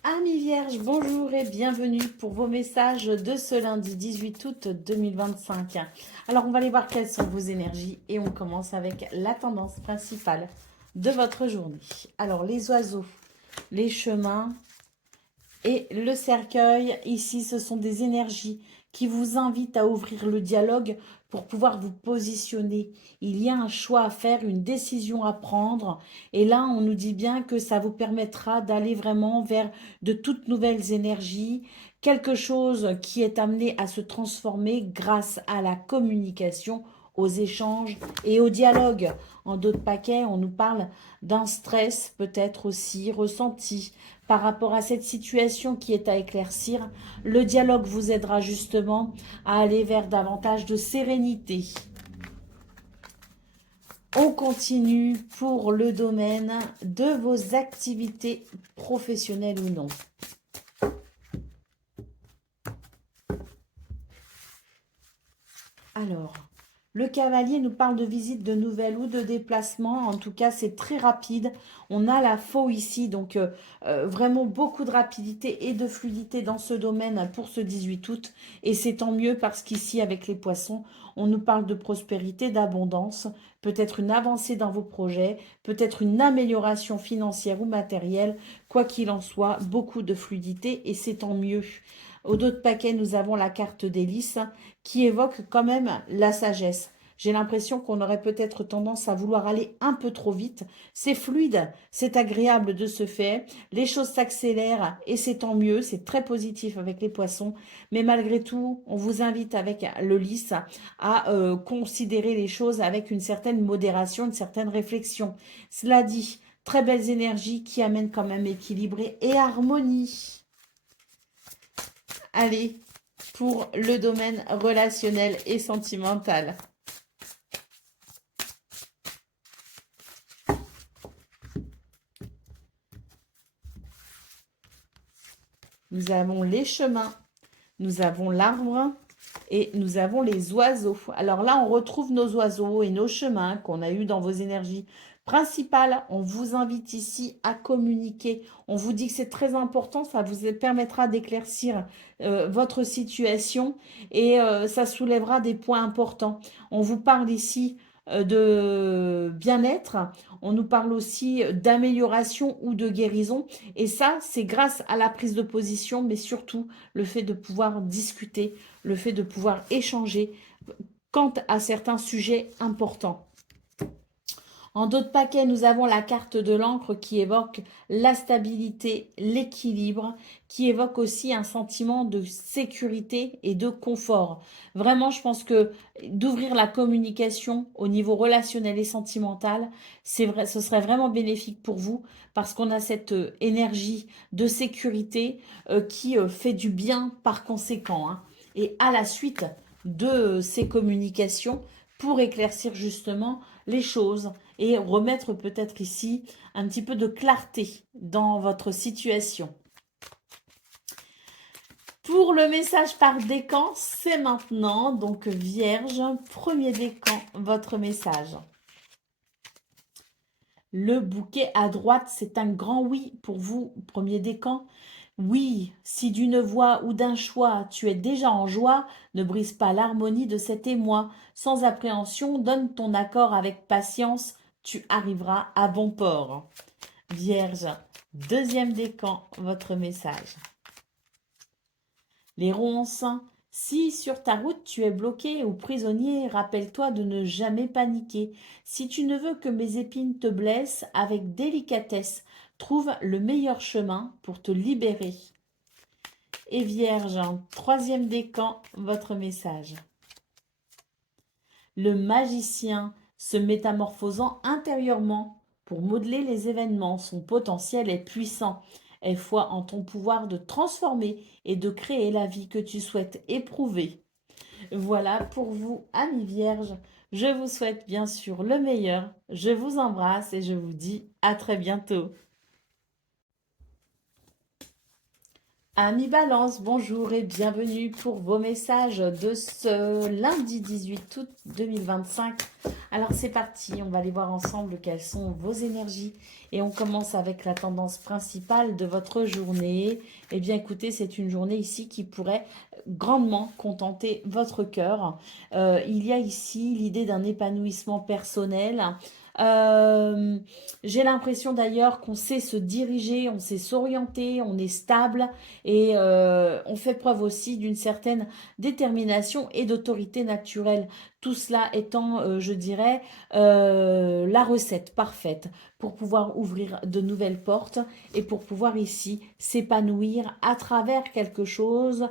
Amis Vierges, bonjour et bienvenue pour vos messages de ce lundi 18 août 2025. Alors, on va aller voir quelles sont vos énergies et on commence avec la tendance principale de votre journée. Alors, les oiseaux, les chemins et le cercueil, ici, ce sont des énergies qui vous invitent à ouvrir le dialogue pour pouvoir vous positionner. Il y a un choix à faire, une décision à prendre. Et là, on nous dit bien que ça vous permettra d'aller vraiment vers de toutes nouvelles énergies, quelque chose qui est amené à se transformer grâce à la communication, aux échanges et au dialogue. En d'autres paquets, on nous parle d'un stress peut-être aussi ressenti par rapport à cette situation qui est à éclaircir. Le dialogue vous aidera justement à aller vers davantage de sérénité. On continue pour le domaine de vos activités professionnelles ou non. Alors, le cavalier nous parle de visite de nouvelles ou de déplacement. En tout cas, c'est très rapide. On a la faux ici, donc vraiment beaucoup de rapidité et de fluidité dans ce domaine pour ce 18 août. Et c'est tant mieux parce qu'ici, avec les poissons, on nous parle de prospérité, d'abondance, peut-être une avancée dans vos projets, peut-être une amélioration financière ou matérielle. Quoi qu'il en soit, beaucoup de fluidité et c'est tant mieux. Au dos de paquet, nous avons la carte des lys qui évoque quand même la sagesse. J'ai l'impression qu'on aurait peut-être tendance à vouloir aller un peu trop vite. C'est fluide, c'est agréable de ce fait. Les choses s'accélèrent et c'est tant mieux. C'est très positif avec les poissons. Mais malgré tout, on vous invite avec le lys à considérer les choses avec une certaine modération, une certaine réflexion. Cela dit, très belles énergies qui amènent quand même équilibre et harmonie. Allez, pour le domaine relationnel et sentimental. Nous avons les chemins, nous avons l'arbre et nous avons les oiseaux. Alors là, on retrouve nos oiseaux et nos chemins qu'on a eus dans vos énergies principales. On vous invite ici à communiquer. On vous dit que c'est très important, ça vous permettra d'éclaircir votre situation et ça soulèvera des points importants. On vous parle ici de bien-être, on nous parle aussi d'amélioration ou de guérison. Et ça, c'est grâce à la prise de position, mais surtout le fait de pouvoir discuter, le fait de pouvoir échanger quant à certains sujets importants. En d'autres paquets, nous avons la carte de l'encre qui évoque la stabilité, l'équilibre, qui évoque aussi un sentiment de sécurité et de confort. Vraiment, je pense que d'ouvrir la communication au niveau relationnel et sentimental, c'est vrai, ce serait vraiment bénéfique pour vous parce qu'on a cette énergie de sécurité qui fait du bien par conséquent, hein. Et à la suite de ces communications, pour éclaircir justement les choses et remettre peut-être ici un petit peu de clarté dans votre situation. Pour le message par décan, c'est maintenant. Donc Vierge, premier décan, votre message. Le bouquet à droite, c'est un grand oui pour vous, premier décan. Oui, si d'une voix ou d'un choix tu es déjà en joie, ne brise pas l'harmonie de cet émoi. Sans appréhension, donne ton accord avec patience, tu arriveras à bon port. Vierge, deuxième décan, votre message. Les ronces, si sur ta route tu es bloqué ou prisonnier, rappelle-toi de ne jamais paniquer. Si tu ne veux que mes épines te blessent, avec délicatesse, trouve le meilleur chemin pour te libérer. Et Vierge, troisième décan, votre message. Le magicien, se métamorphosant intérieurement pour modeler les événements, son potentiel est puissant. Aie foi en ton pouvoir de transformer et de créer la vie que tu souhaites éprouver. Voilà pour vous, amis vierges. Je vous souhaite bien sûr le meilleur. Je vous embrasse et je vous dis à très bientôt. Amis Balance, bonjour et bienvenue pour vos messages de ce lundi 18 août 2025. Alors c'est parti, on va aller voir ensemble quelles sont vos énergies et on commence avec la tendance principale de votre journée. Eh bien écoutez, c'est une journée ici qui pourrait grandement contenter votre cœur. Il y a ici l'idée d'un épanouissement personnel. Euh, j'ai l'impression d'ailleurs qu'on sait se diriger, on sait s'orienter, on est stable et on fait preuve aussi d'une certaine détermination et d'autorité naturelle. Tout cela étant, je dirais, la recette parfaite pour pouvoir ouvrir de nouvelles portes et pour pouvoir ici s'épanouir à travers quelque chose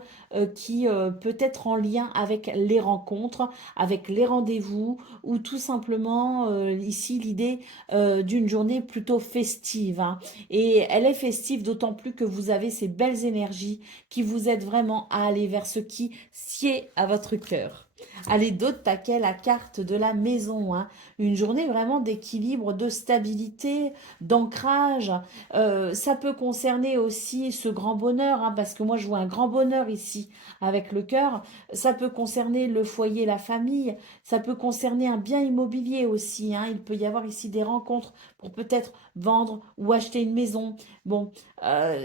qui peut être en lien avec les rencontres, avec les rendez-vous ou tout simplement ici l'idée d'une journée plutôt festive, hein. Et elle est festive d'autant plus que vous avez ces belles énergies qui vous aident vraiment à aller vers ce qui sied à votre cœur. Allez, d'autres paquets, la carte de la maison, hein. Une journée vraiment d'équilibre, de stabilité, d'ancrage. Ça peut concerner aussi ce grand bonheur, hein, parce que moi je vois un grand bonheur ici avec le cœur. Ça peut concerner le foyer, la famille. Ça peut concerner un bien immobilier aussi, hein. Il peut y avoir ici des rencontres pour peut-être vendre ou acheter une maison. Bon,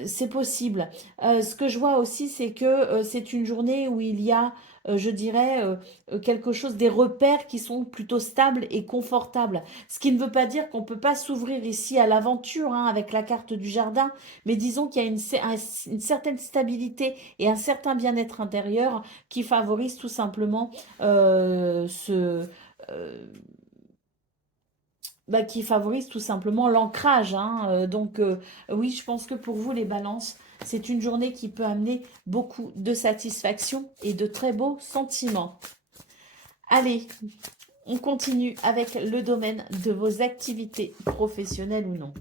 c'est possible. Ce que je vois aussi, c'est que c'est une journée où il y a, je dirais, quelque chose, des repères qui sont plutôt stables et confortables. Ce qui ne veut pas dire qu'on ne peut pas s'ouvrir ici à l'aventure, hein, avec la carte du jardin, mais disons qu'il y a une certaine stabilité et un certain bien-être intérieur qui favorise tout simplement euh, qui favorise tout simplement l'ancrage, hein. Donc oui, je pense que pour vous les balances, c'est une journée qui peut amener beaucoup de satisfaction et de très beaux sentiments. Allez, on continue avec le domaine de vos activités professionnelles ou non.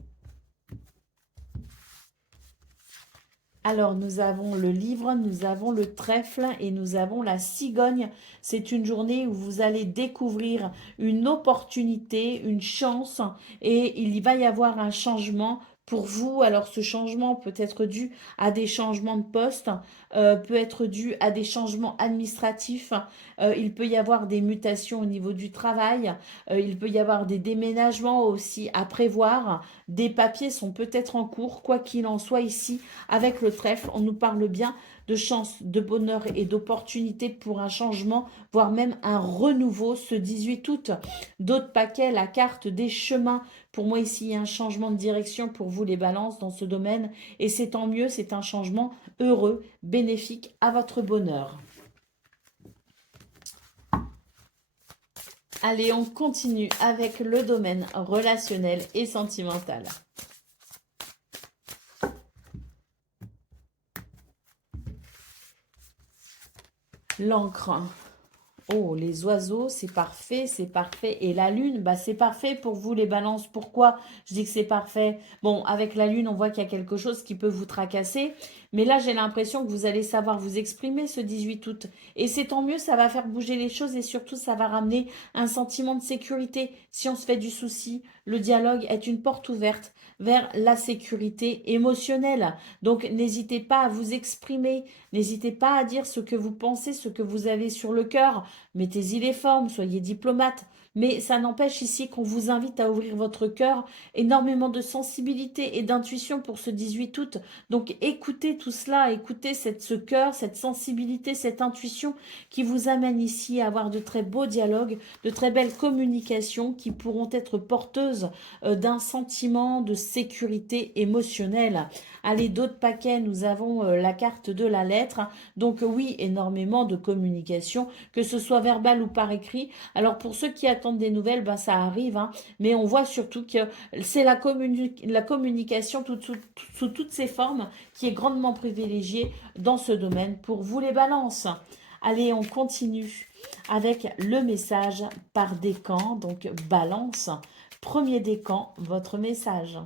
Alors, nous avons le livre, nous avons le trèfle et nous avons la cigogne. C'est une journée où vous allez découvrir une opportunité, une chance et il va y avoir un changement pour vous. Alors ce changement peut être dû à des changements de poste, peut être dû à des changements administratifs, il peut y avoir des mutations au niveau du travail, il peut y avoir des déménagements aussi à prévoir, des papiers sont peut-être en cours, quoi qu'il en soit ici, avec le trèfle, on nous parle bien de chance, de bonheur et d'opportunité pour un changement, voire même un renouveau ce 18 août. D'autres paquets, la carte des chemins. Pour moi, ici, il y a un changement de direction pour vous, les balances, dans ce domaine. Et c'est tant mieux, c'est un changement heureux, bénéfique à votre bonheur. Allez, on continue avec le domaine relationnel et sentimental. L'encre. Oh, les oiseaux, c'est parfait, c'est parfait. Et la lune, bah, c'est parfait pour vous, les balances. Pourquoi je dis que c'est parfait? Bon, avec la lune, on voit qu'il y a quelque chose qui peut vous tracasser. Mais là, j'ai l'impression que vous allez savoir vous exprimer ce 18 août. Et c'est tant mieux, ça va faire bouger les choses et surtout, ça va ramener un sentiment de sécurité. Si on se fait du souci, le dialogue est une porte ouverte vers la sécurité émotionnelle. Donc, n'hésitez pas à vous exprimer. N'hésitez pas à dire ce que vous pensez, ce que vous avez sur le cœur. Mettez-y les formes, soyez diplomate. Mais ça n'empêche ici qu'on vous invite à ouvrir votre cœur, énormément de sensibilité et d'intuition pour ce 18 août. Donc écoutez tout cela, écoutez ce cœur, cette sensibilité, cette intuition qui vous amène ici à avoir de très beaux dialogues, de très belles communications qui pourront être porteuses d'un sentiment de sécurité émotionnelle. Allez, d'autres paquets, nous avons la carte de la lettre. Donc oui, énormément de communication, que ce soit verbal ou par écrit. Alors pour ceux qui attendent des nouvelles, ben, ça arrive, hein, mais on voit surtout que c'est la communication sous toutes ses formes qui est grandement privilégiée dans ce domaine pour vous les balances. Allez, on continue avec le message par décan, donc balance. Premier décan, votre message.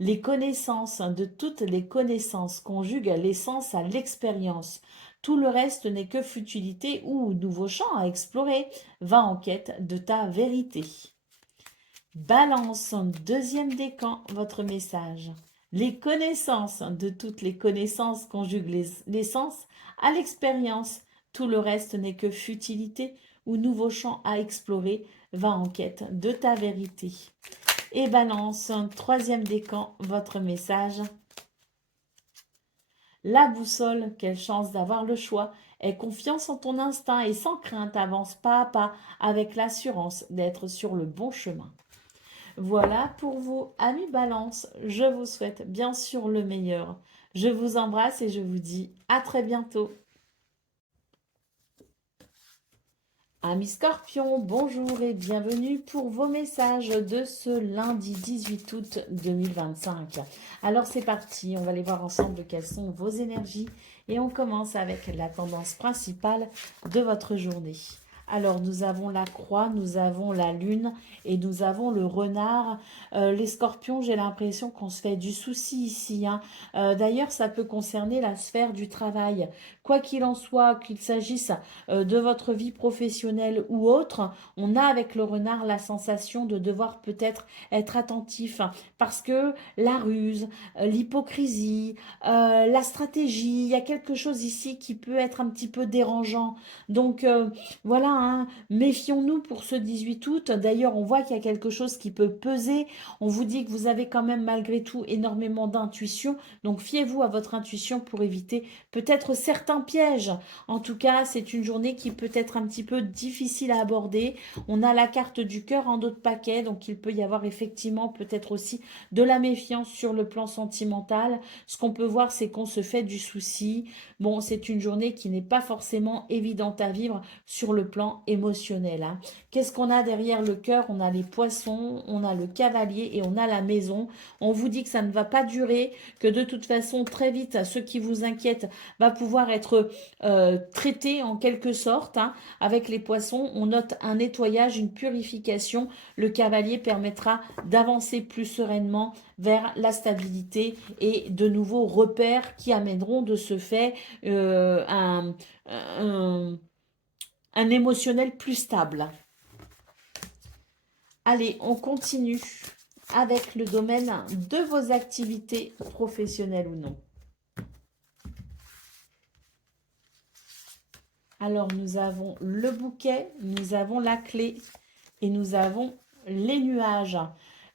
Les connaissances, de toutes les connaissances, conjuguent l'essence à l'expérience. Tout le reste n'est que futilité ou nouveau champ à explorer. Va en quête de ta vérité. Balance, deuxième décan, votre message. Les connaissances, de toutes les connaissances, conjuguent l'essence à l'expérience. Tout le reste n'est que futilité ou nouveau champ à explorer. Va en quête de ta vérité. Et balance, troisième décan, votre message. La boussole, quelle chance d'avoir le choix. Aie confiance en ton instinct et sans crainte, avance pas à pas avec l'assurance d'être sur le bon chemin. Voilà pour vous, amis Balance. Je vous souhaite bien sûr le meilleur. Je vous embrasse et je vous dis à très bientôt. Amis Scorpions, bonjour et bienvenue pour vos messages de ce lundi 18 août 2025. Alors c'est parti, on va aller voir ensemble quelles sont vos énergies et on commence avec la tendance principale de votre journée. Alors nous avons la croix, nous avons la lune et nous avons le renard. Les scorpions, j'ai l'impression qu'on se fait du souci ici, hein. D'ailleurs, ça peut concerner la sphère du travail. Quoi qu'il en soit, qu'il s'agisse de votre vie professionnelle ou autre, on a avec le renard la sensation de devoir peut-être être attentif parce que la ruse, l'hypocrisie, la stratégie, il y a quelque chose ici qui peut être un petit peu dérangeant. Donc voilà, hein, méfions-nous pour ce 18 août. D'ailleurs, on voit qu'il y a quelque chose qui peut peser. On vous dit que vous avez quand même malgré tout énormément d'intuition. Donc fiez-vous à votre intuition pour éviter peut-être certains pièges. En tout cas, c'est une journée qui peut être un petit peu difficile à aborder. On a la carte du cœur en d'autres paquets, donc il peut y avoir effectivement peut-être aussi de la méfiance sur le plan sentimental. Ce qu'on peut voir, c'est qu'on se fait du souci. Bon, c'est une journée qui n'est pas forcément évidente à vivre sur le plan émotionnel, hein. Qu'est-ce qu'on a derrière le cœur? On a les poissons, on a le cavalier et on a la maison. On vous dit que ça ne va pas durer, que de toute façon, très vite, ce qui vous inquiète va pouvoir être traité en quelque sorte, hein. Avec les poissons, on note un nettoyage, une purification. Le cavalier permettra d'avancer plus sereinement vers la stabilité et de nouveaux repères qui amèneront de ce fait un, un émotionnel plus stable. Allez, on continue avec le domaine de vos activités professionnelles ou non. Alors, nous avons le bouquet, nous avons la clé et nous avons les nuages.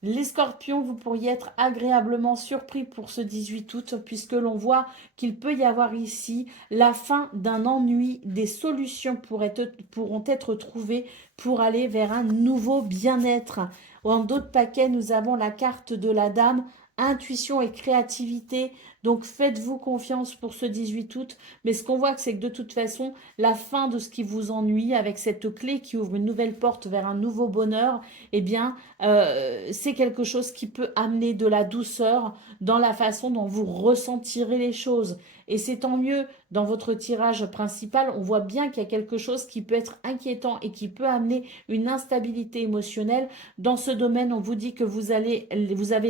Les scorpions, vous pourriez être agréablement surpris pour ce 18 août puisque l'on voit qu'il peut y avoir ici la fin d'un ennui. Des solutions pourront être trouvées pour aller vers un nouveau bien-être. En d'autres paquets, nous avons la carte de la dame, intuition et créativité. Donc faites-vous confiance pour ce 18 août. Mais ce qu'on voit, c'est que de toute façon, la fin de ce qui vous ennuie avec cette clé qui ouvre une nouvelle porte vers un nouveau bonheur, eh bien, c'est quelque chose qui peut amener de la douceur dans la façon dont vous ressentirez les choses. Et c'est tant mieux, dans votre tirage principal, on voit bien qu'il y a quelque chose qui peut être inquiétant et qui peut amener une instabilité émotionnelle. Dans ce domaine, on vous dit que vous avez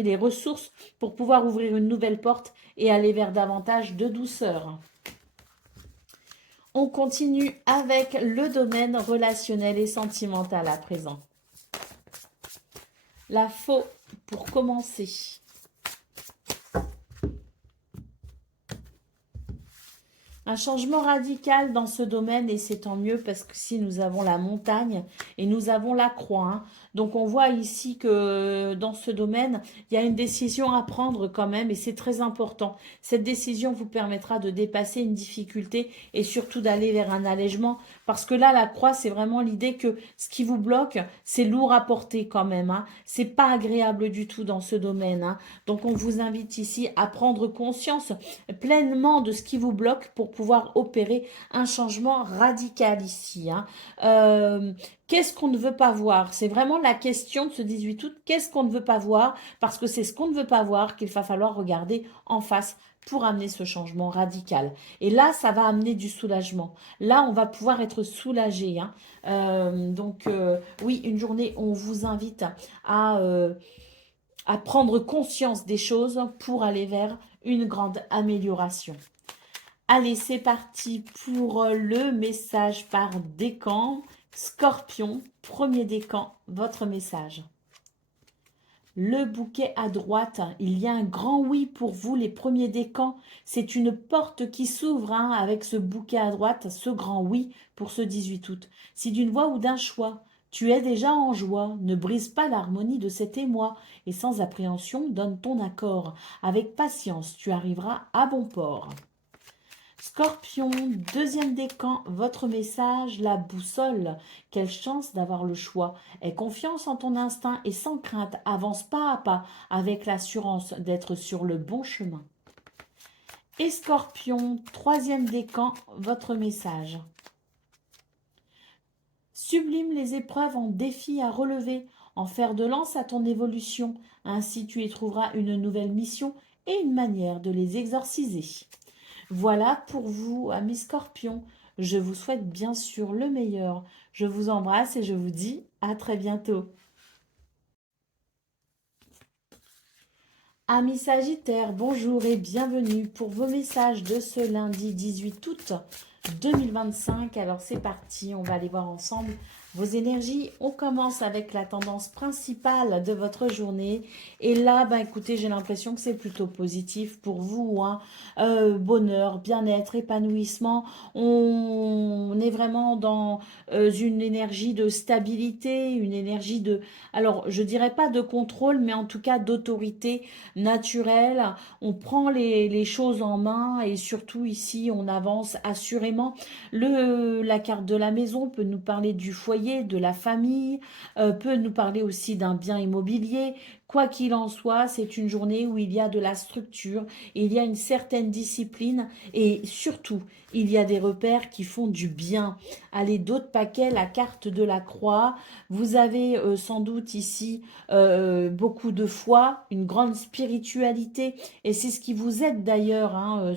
les ressources pour pouvoir ouvrir une nouvelle porte et aller vers davantage de douceur. On continue avec le domaine relationnel et sentimental à présent. La faux pour commencer. Un changement radical dans ce domaine et c'est tant mieux parce que si nous avons la montagne et nous avons la croix. Hein. Donc on voit ici que dans ce domaine, il y a une décision à prendre quand même et c'est très important. Cette décision vous permettra de dépasser une difficulté et surtout d'aller vers un allègement parce que là, la croix, c'est vraiment l'idée que ce qui vous bloque, c'est lourd à porter quand même. Hein. C'est pas agréable du tout dans ce domaine. Hein. Donc on vous invite ici à prendre conscience pleinement de ce qui vous bloque pour pouvoir opérer un changement radical ici. Hein. Qu'est-ce qu'on ne veut pas voir? C'est vraiment la question de ce 18 août. Qu'est-ce qu'on ne veut pas voir? Parce que c'est ce qu'on ne veut pas voir qu'il va falloir regarder en face pour amener ce changement radical. Et là, ça va amener du soulagement. Là, on va pouvoir être soulagé. Hein. Oui, une journée, on vous invite à prendre conscience des choses pour aller vers une grande amélioration. Allez, c'est parti pour le message par décan. Scorpion, premier décan, votre message. Le bouquet à droite, il y a un grand oui pour vous, les premiers décans. C'est une porte qui s'ouvre hein, avec ce bouquet à droite, ce grand oui pour ce 18 août. Si d'une voix ou d'un choix, tu es déjà en joie, ne brise pas l'harmonie de cet émoi et sans appréhension, donne ton accord. Avec patience, tu arriveras à bon port. Scorpion, deuxième décan, votre message, la boussole. Quelle chance d'avoir le choix. Aie confiance en ton instinct et sans crainte, avance pas à pas avec l'assurance d'être sur le bon chemin. Et Scorpion, troisième décan, votre message. Sublime les épreuves en défis à relever, en fer de lance à ton évolution. Ainsi tu y trouveras une nouvelle mission et une manière de les exorciser. Voilà pour vous, amis Scorpions. Je vous souhaite bien sûr le meilleur. Je vous embrasse et je vous dis à très bientôt. Amis Sagittaires, bonjour et bienvenue pour vos messages de ce lundi 18 août 2025. Alors c'est parti, on va aller voir ensemble vos énergies. On commence avec la tendance principale de votre journée. Et là, écoutez, j'ai l'impression que c'est plutôt positif pour vous. Hein. Bonheur, bien-être, épanouissement. On est vraiment dans une énergie de stabilité, une énergie de... Alors, je dirais pas de contrôle, mais en tout cas d'autorité naturelle. On prend les choses en main et surtout ici, on avance assurément. La carte de la maison peut nous parler du foyer, de la famille, peut nous parler aussi d'un bien immobilier. Quoi qu'il en soit, c'est une journée où il y a de la structure, il y a une certaine discipline et surtout, il y a des repères qui font du bien. Allez, d'autres paquets, la carte de la croix. Vous avez sans doute ici beaucoup de foi, une grande spiritualité et c'est ce qui vous aide d'ailleurs hein,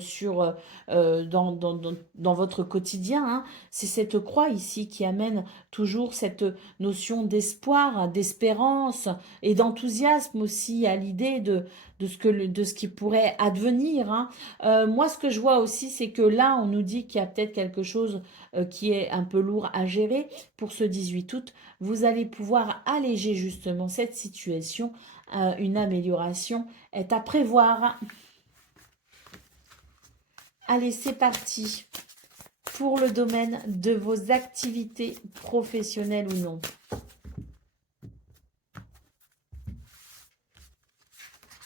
dans votre quotidien. Hein. C'est cette croix ici qui amène toujours cette notion d'espoir, d'espérance et d'enthousiasme aussi à l'idée de ce qui pourrait advenir. Hein. Moi, ce que je vois aussi, c'est que là, on nous dit qu'il y a peut-être quelque chose qui est un peu lourd à gérer pour ce 18 août. Vous allez pouvoir alléger justement cette situation une amélioration est à prévoir. Allez, c'est parti pour le domaine de vos activités professionnelles ou non.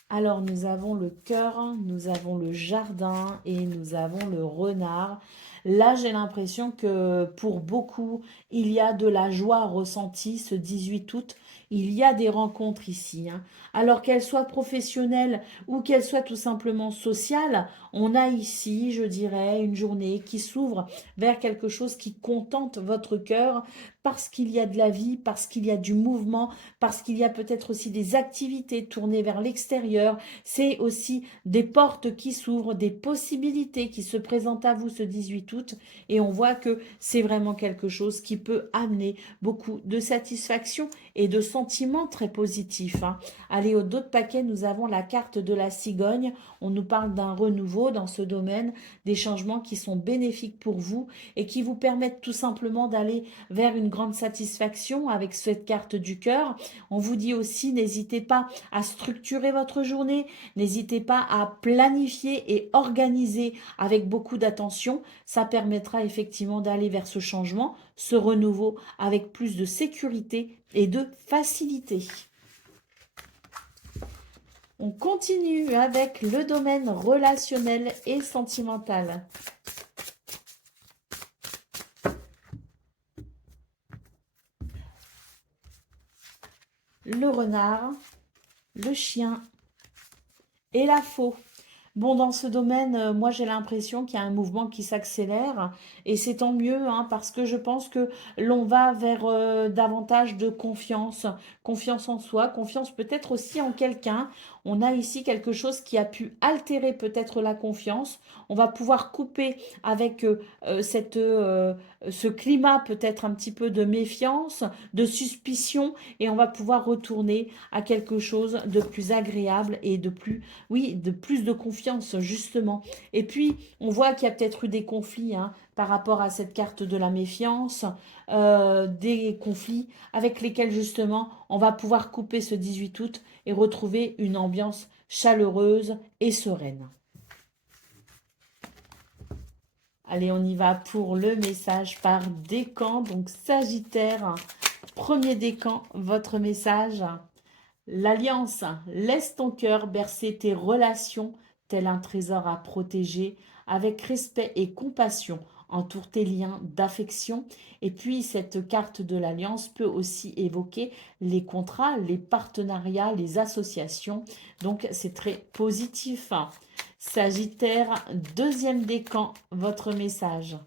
Alors, nous avons le cœur, nous avons le jardin et nous avons le renard. Là, j'ai l'impression que pour beaucoup, il y a de la joie ressentie ce 18 août. Il y a des rencontres ici, hein. Alors qu'elles soient professionnelles ou qu'elles soient tout simplement sociales, on a ici, je dirais, une journée qui s'ouvre vers quelque chose qui contente votre cœur parce qu'il y a de la vie, parce qu'il y a du mouvement, parce qu'il y a peut-être aussi des activités tournées vers l'extérieur. C'est aussi des portes qui s'ouvrent, des possibilités qui se présentent à vous ce 18 août. Et on voit que c'est vraiment quelque chose qui peut amener beaucoup de satisfaction et de sentiments très positifs, hein. Allez, au dos de paquet, nous avons la carte de la cigogne. On nous parle d'un renouveau dans ce domaine, des changements qui sont bénéfiques pour vous et qui vous permettent tout simplement d'aller vers une grande satisfaction avec cette carte du cœur. On vous dit aussi, n'hésitez pas à structurer votre journée, n'hésitez pas à planifier et organiser avec beaucoup d'attention. Ça permettra effectivement d'aller vers ce changement, ce renouveau avec plus de sécurité et de facilité. On continue avec le domaine relationnel et sentimental. Le renard, le chien et la faux. Bon, dans ce domaine, moi j'ai l'impression qu'il y a un mouvement qui s'accélère et c'est tant mieux, hein, parce que je pense que l'on va vers davantage de confiance, confiance en soi, confiance peut-être aussi en quelqu'un. On a ici quelque chose qui a pu altérer peut-être la confiance. On va pouvoir couper avec ce climat peut-être un petit peu de méfiance, de suspicion et on va pouvoir retourner à quelque chose de plus agréable et de plus, oui, de plus de confiance, justement. Et puis, on voit qu'il y a peut-être eu des conflits, hein, par rapport à cette carte de la méfiance, des conflits avec lesquels, justement, on va pouvoir couper ce 18 août et retrouver une ambiance chaleureuse et sereine. Allez, on y va pour le message par décan. Donc, Sagittaire, premier décan, votre message. L'alliance, laisse ton cœur bercer tes relations, tel un trésor à protéger, avec respect et compassion, entoure tes liens d'affection. Et puis, cette carte de l'alliance peut aussi évoquer les contrats, les partenariats, les associations. Donc, c'est très positif. Sagittaire, deuxième décan, votre message.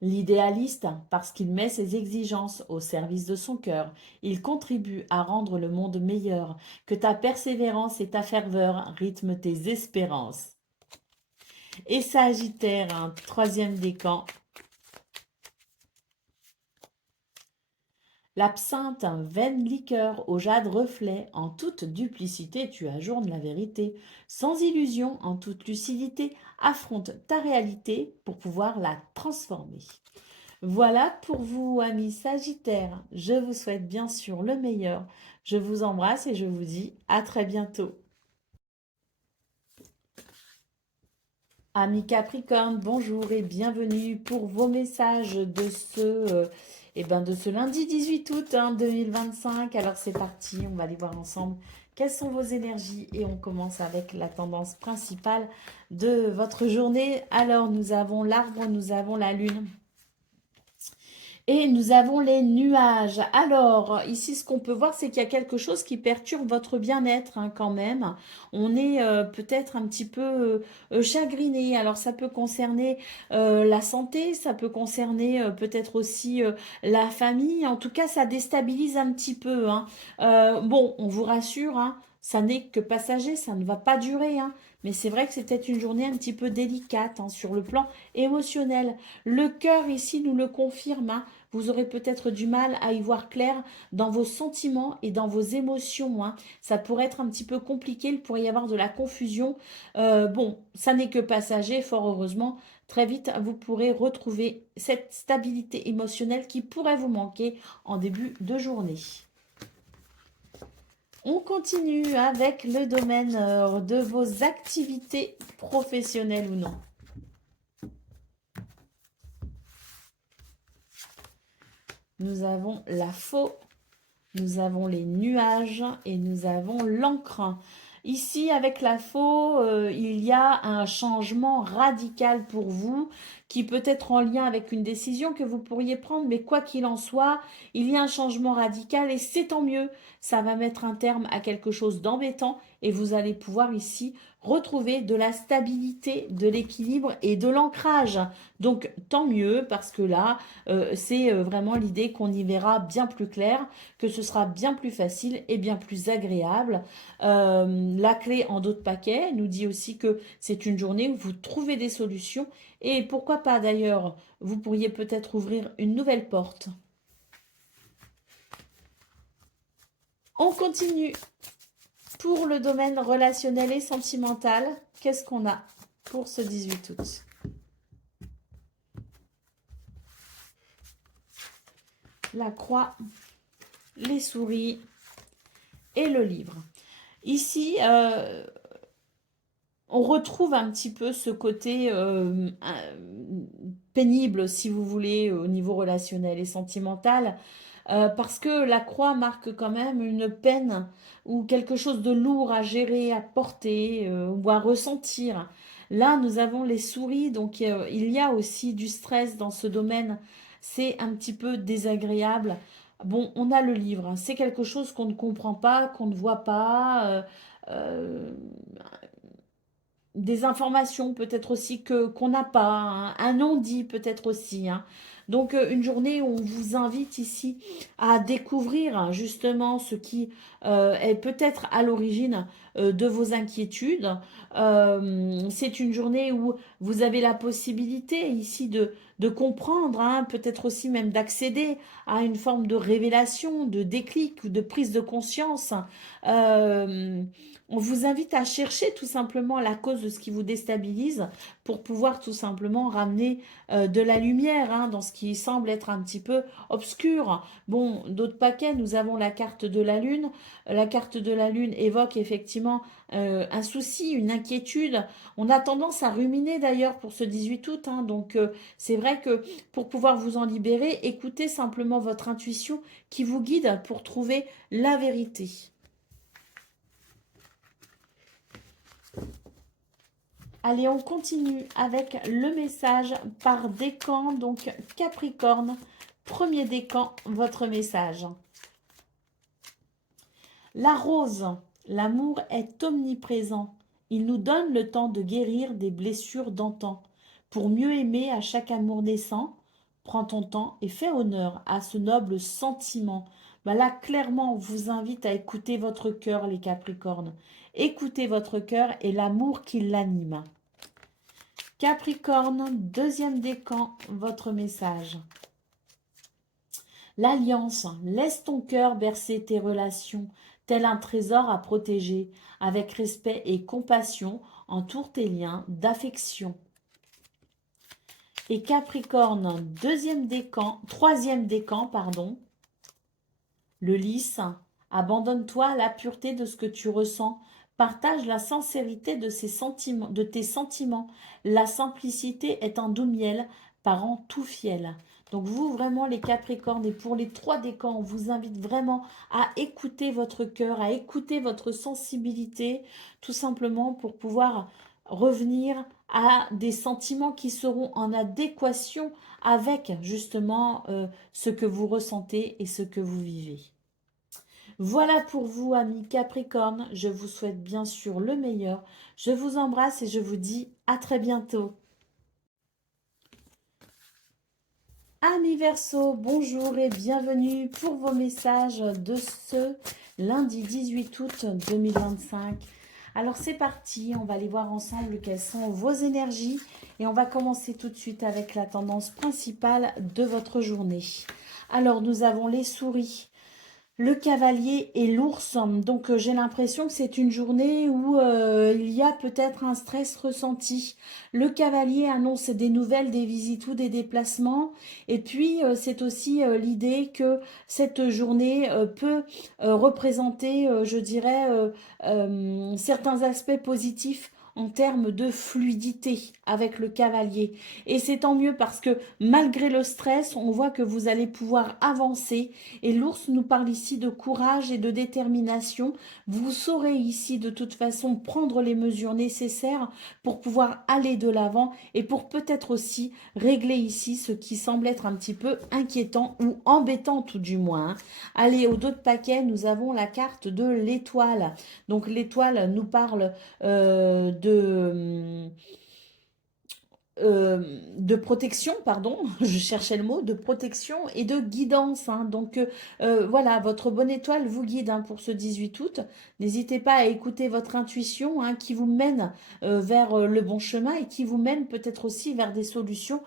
L'idéaliste, parce qu'il met ses exigences au service de son cœur, il contribue à rendre le monde meilleur, que ta persévérance et ta ferveur rythment tes espérances. Et Sagittaire, un troisième décan. L'absinthe, vaine liqueur au jade reflet, en toute duplicité tu ajournes la vérité. Sans illusion, en toute lucidité, affronte ta réalité pour pouvoir la transformer. Voilà pour vous, amis Sagittaires. Je vous souhaite bien sûr le meilleur. Je vous embrasse et je vous dis à très bientôt. Amis Capricorne, bonjour et bienvenue pour vos messages de ce lundi 18 août 2025. Alors c'est parti, on va aller voir ensemble quelles sont vos énergies et on commence avec la tendance principale de votre journée. Alors nous avons l'arbre, nous avons la lune. Et nous avons les nuages. Alors, ici, ce qu'on peut voir, c'est qu'il y a quelque chose qui perturbe votre bien-être, hein, quand même. On est peut-être un petit peu chagriné. Alors, ça peut concerner la santé, ça peut concerner peut-être aussi la famille. En tout cas, ça déstabilise un petit peu, hein. Bon, on vous rassure, hein, ça n'est que passager, ça ne va pas durer, hein. Mais c'est vrai que c'était une journée un petit peu délicate, hein, sur le plan émotionnel. Le cœur ici nous le confirme, hein. Vous aurez peut-être du mal à y voir clair dans vos sentiments et dans vos émotions, hein. Ça pourrait être un petit peu compliqué, il pourrait y avoir de la confusion. Bon, ça n'est que passager, fort heureusement. Très vite, vous pourrez retrouver cette stabilité émotionnelle qui pourrait vous manquer en début de journée. On continue avec le domaine de vos activités professionnelles ou non. Nous avons la faux, nous avons les nuages et nous avons l'encre. Ici, avec la faux, il y a un changement radical pour vous qui peut être en lien avec une décision que vous pourriez prendre, mais quoi qu'il en soit, il y a un changement radical et c'est tant mieux. Ça va mettre un terme à quelque chose d'embêtant et vous allez pouvoir ici retrouver de la stabilité, de l'équilibre et de l'ancrage. Donc, tant mieux parce que là, c'est vraiment l'idée qu'on y verra bien plus clair, que ce sera bien plus facile et bien plus agréable. La clé en dos de paquet nous dit aussi que c'est une journée où vous trouvez des solutions et pourquoi pas d'ailleurs, vous pourriez peut-être ouvrir une nouvelle porte. On continue pour le domaine relationnel et sentimental. Qu'est-ce qu'on a pour ce 18 août? La croix, les souris et le livre. Ici, on retrouve un petit peu ce côté pénible, si vous voulez, au niveau relationnel et sentimental, parce que la croix marque quand même une peine ou quelque chose de lourd à gérer, à porter ou à ressentir. Là, nous avons les souris, donc il y a aussi du stress dans ce domaine. C'est un petit peu désagréable. Bon, on a le livre, hein. C'est quelque chose qu'on ne comprend pas, qu'on ne voit pas. Euh, des informations peut-être aussi que qu'on n'a pas, hein, un non-dit peut-être aussi, hein. Donc une journée où on vous invite ici à découvrir hein, justement ce qui est peut-être à l'origine de vos inquiétudes. C'est une journée où vous avez la possibilité ici de comprendre, hein, peut-être aussi même d'accéder à une forme de révélation, de déclic ou de prise de conscience. Euh, on vous invite à chercher tout simplement la cause de ce qui vous déstabilise pour pouvoir tout simplement ramener de la lumière hein, dans ce qui semble être un petit peu obscur. Bon, d'autres paquets, nous avons la carte de la Lune. La carte de la Lune évoque effectivement un souci, une inquiétude. On a tendance à ruminer d'ailleurs pour ce 18 août. Hein, donc c'est vrai que pour pouvoir vous en libérer, écoutez simplement votre intuition qui vous guide pour trouver la vérité. Allez, on continue avec le message par décan, donc Capricorne. Premier décan, votre message. La rose, l'amour est omniprésent. Il nous donne le temps de guérir des blessures d'antan. Pour mieux aimer à chaque amour naissant, prends ton temps et fais honneur à ce noble sentiment. Ben là, clairement, on vous invite à écouter votre cœur, les Capricornes. Écoutez votre cœur et l'amour qui l'anime. Capricorne, deuxième décan, votre message. L'alliance, laisse ton cœur bercer tes relations, tel un trésor à protéger, avec respect et compassion, entoure tes liens d'affection. Et Capricorne, troisième décan, pardon. Le lys, abandonne-toi à la pureté de ce que tu ressens, partage la sincérité de tes sentiments. La simplicité est un doux miel, parent tout fiel. Donc vous, vraiment, les Capricornes, et pour les 3 décans, on vous invite vraiment à écouter votre cœur, à écouter votre sensibilité, tout simplement pour pouvoir revenir à des sentiments qui seront en adéquation avec justement ce que vous ressentez et ce que vous vivez. Voilà pour vous, amis Capricorne. Je vous souhaite bien sûr le meilleur. Je vous embrasse et je vous dis à très bientôt. Amis Verseau, bonjour et bienvenue pour vos messages de ce lundi 18 août 2025. Alors c'est parti, on va aller voir ensemble quelles sont vos énergies et on va commencer tout de suite avec la tendance principale de votre journée. Alors nous avons les souris, le cavalier et l'ours. Donc j'ai l'impression que c'est une journée où il y y a peut-être un stress ressenti. Le cavalier annonce des nouvelles, des visites ou des déplacements. Et puis, c'est aussi l'idée que cette journée peut représenter, je dirais, certains aspects positifs en termes de fluidité avec le cavalier. Et c'est tant mieux parce que malgré le stress, on voit que vous allez pouvoir avancer. Et l'ours nous parle ici de courage et de détermination. Vous saurez ici de toute façon prendre les mesures nécessaires pour pouvoir aller de l'avant et pour peut-être aussi régler ici ce qui semble être un petit peu inquiétant ou embêtant tout du moins, hein. Allez, au dos de paquet, nous avons la carte de l'étoile. Donc l'étoile nous parle de protection, pardon, je cherchais le mot, de protection et de guidance, hein. Donc voilà, votre bonne étoile vous guide, hein, pour ce 18 août. N'hésitez pas à écouter votre intuition, hein, qui vous mène vers le bon chemin et qui vous mène peut-être aussi vers des solutions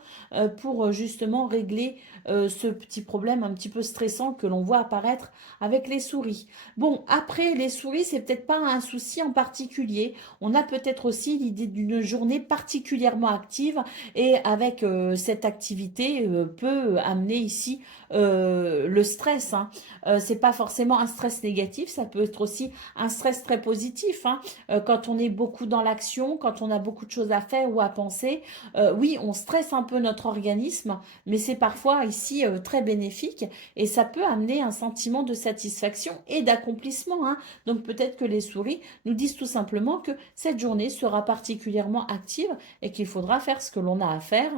pour justement régler ce petit problème un petit peu stressant que l'on voit apparaître avec les souris. Bon, après les souris, c'est peut-être pas un souci en particulier. On a peut-être aussi l'idée d'une journée particulièrement active et avec cette activité peut amener ici le stress, hein. C'est pas forcément un stress négatif, ça peut être aussi un stress très positif, hein. Quand on est beaucoup dans l'action, quand on a beaucoup de choses à faire ou à penser, oui, on stresse un peu notre organisme, mais c'est parfois ici très bénéfique et ça peut amener un sentiment de satisfaction et d'accomplissement, hein. Donc peut-être que les souris nous disent tout simplement que cette journée sera particulièrement active et qu'il faudra faire ce que l'on a à faire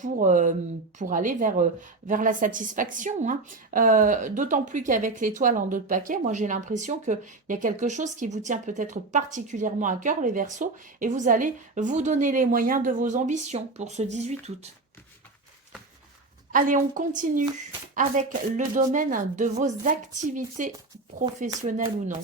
pour aller vers la satisfaction, hein. D'autant plus qu'avec l'étoile en dos de paquet, moi j'ai l'impression qu'il y a quelque chose qui vous tient peut-être particulièrement à cœur, les Verseaux, et vous allez vous donner les moyens de vos ambitions pour ce 18 août. Allez, on continue avec le domaine de vos activités professionnelles ou non.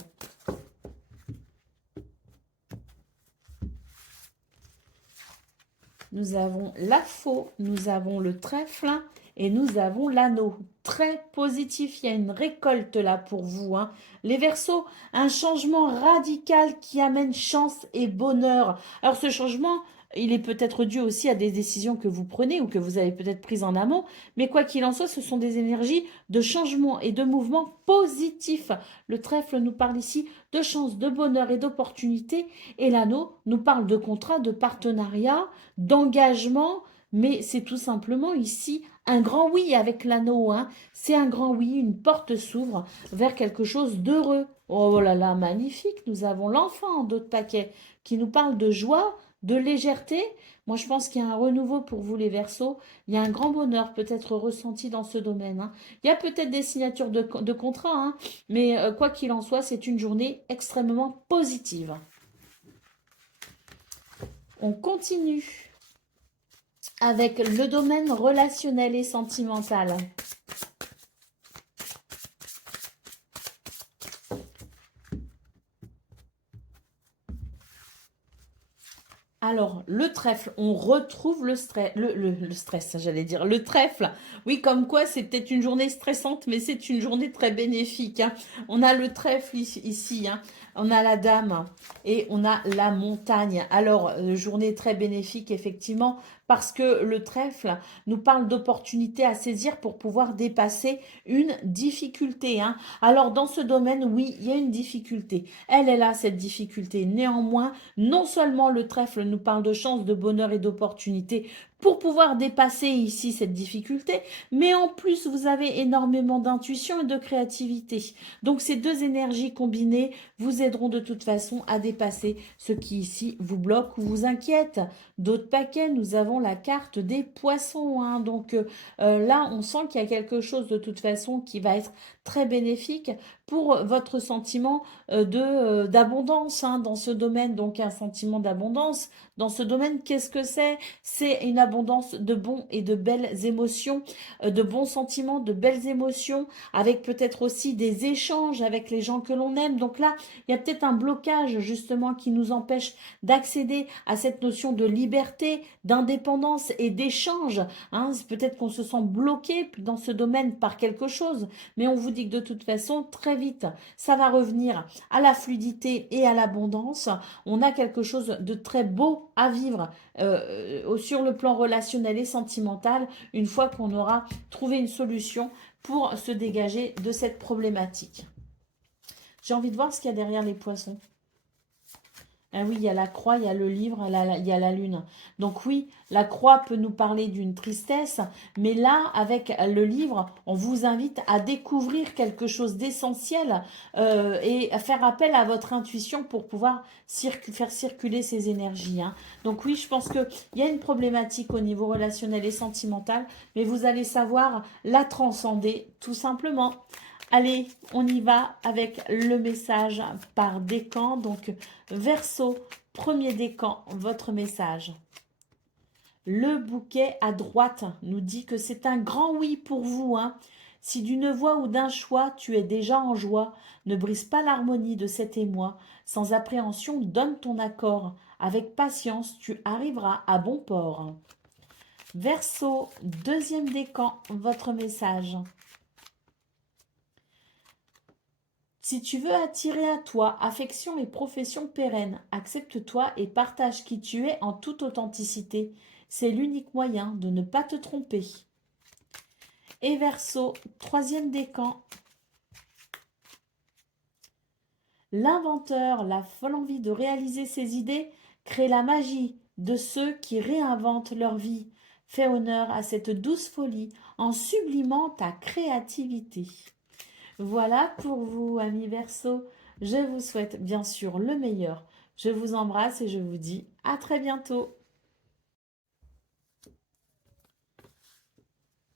Nous avons la faux, nous avons le trèfle et nous avons l'anneau. Très positif, il y a une récolte là pour vous, hein. Les Verseaux, un changement radical qui amène chance et bonheur. Alors ce changement, il est peut-être dû aussi à des décisions que vous prenez ou que vous avez peut-être prises en amont, mais quoi qu'il en soit, ce sont des énergies de changement et de mouvement positifs. Le trèfle nous parle ici de chance, de bonheur et d'opportunité, et l'anneau nous parle de contrat, de partenariat, d'engagement, mais c'est tout simplement ici un grand oui avec l'anneau, hein. C'est un grand oui, une porte s'ouvre vers quelque chose d'heureux. Oh là là, magnifique. Nous avons l'enfant en dos de paquet qui nous parle de joie, de légèreté. Moi, je pense qu'il y a un renouveau pour vous, les Verseaux. Il y a un grand bonheur peut-être ressenti dans ce domaine, hein. Il y a peut-être des signatures de contrats, hein, mais quoi qu'il en soit, c'est une journée extrêmement positive. On continue avec le domaine relationnel et sentimental. Alors, le trèfle, on retrouve le stress, le stress, j'allais dire, le trèfle. Oui, comme quoi, c'est peut-être une journée stressante, mais c'est une journée très bénéfique, hein. On a le trèfle ici, hein. On a la dame et on a la montagne. Alors, journée très bénéfique, effectivement, parce que le trèfle nous parle d'opportunités à saisir pour pouvoir dépasser une difficulté, hein. Alors, dans ce domaine, oui, il y a une difficulté. Elle est là, cette difficulté. Néanmoins, non seulement le trèfle nous parle de chance, de bonheur et d'opportunité pour pouvoir dépasser ici cette difficulté, mais en plus vous avez énormément d'intuition et de créativité. Donc ces deux énergies combinées vous aideront de toute façon à dépasser ce qui ici vous bloque ou vous inquiète. D'autres paquets, nous avons la carte des poissons, hein. Donc là on sent qu'il y a quelque chose de toute façon qui va être très bénéfique pour votre sentiment d'abondance, hein, dans ce domaine. Donc un sentiment d'abondance dans ce domaine, qu'est-ce que c'est? C'est une abondance de bons et de belles émotions, de bons sentiments, de belles émotions, avec peut-être aussi des échanges avec les gens que l'on aime. Donc là, il y a peut-être un blocage justement qui nous empêche d'accéder à cette notion de liberté, d'indépendance et d'échange. Hein. Peut-être qu'on se sent bloqué dans ce domaine par quelque chose, mais on vous dit que de toute façon, très vite, ça va revenir à la fluidité et à l'abondance. On a quelque chose de très beau à vivre sur le plan relationnel et sentimental une fois qu'on aura trouvé une solution pour se dégager de cette problématique. J'ai envie de voir ce qu'il y a derrière les poissons. Ah oui, il y a la croix, il y a le livre, il y a la lune. Donc oui, la croix peut nous parler d'une tristesse, mais là, avec le livre, on vous invite à découvrir quelque chose d'essentiel et à faire appel à votre intuition pour pouvoir faire circuler ces énergies. Hein. Donc oui, je pense qu'il y a une problématique au niveau relationnel et sentimental, mais vous allez savoir la transcender tout simplement. Allez, on y va avec le message par décan. Donc, Verseau, premier décan, votre message. Le bouquet à droite nous dit que c'est un grand oui pour vous. Hein. Si d'une voix ou d'un choix tu es déjà en joie, ne brise pas l'harmonie de cet émoi. Sans appréhension, donne ton accord. Avec patience, tu arriveras à bon port. Verseau, deuxième décan, votre message. Si tu veux attirer à toi affection et profession pérenne, accepte-toi et partage qui tu es en toute authenticité. C'est l'unique moyen de ne pas te tromper. Et Verseau, troisième décan. L'inventeur, la folle envie de réaliser ses idées, crée la magie de ceux qui réinventent leur vie. Fais honneur à cette douce folie en sublimant ta créativité. Voilà pour vous, amis Verseau. Je vous souhaite bien sûr le meilleur. Je vous embrasse et je vous dis à très bientôt.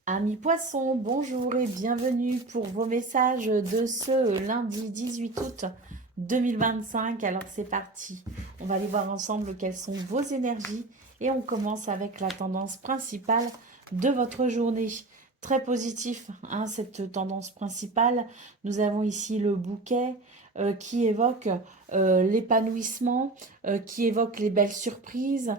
Amis Poissons, bonjour et bienvenue pour vos messages de ce lundi 18 août 2025. Alors c'est parti. On va aller voir ensemble quelles sont vos énergies et on commence avec la tendance principale de votre journée. Très positif, hein, cette tendance principale. Nous avons ici le bouquet qui évoque l'épanouissement, qui évoque les belles surprises,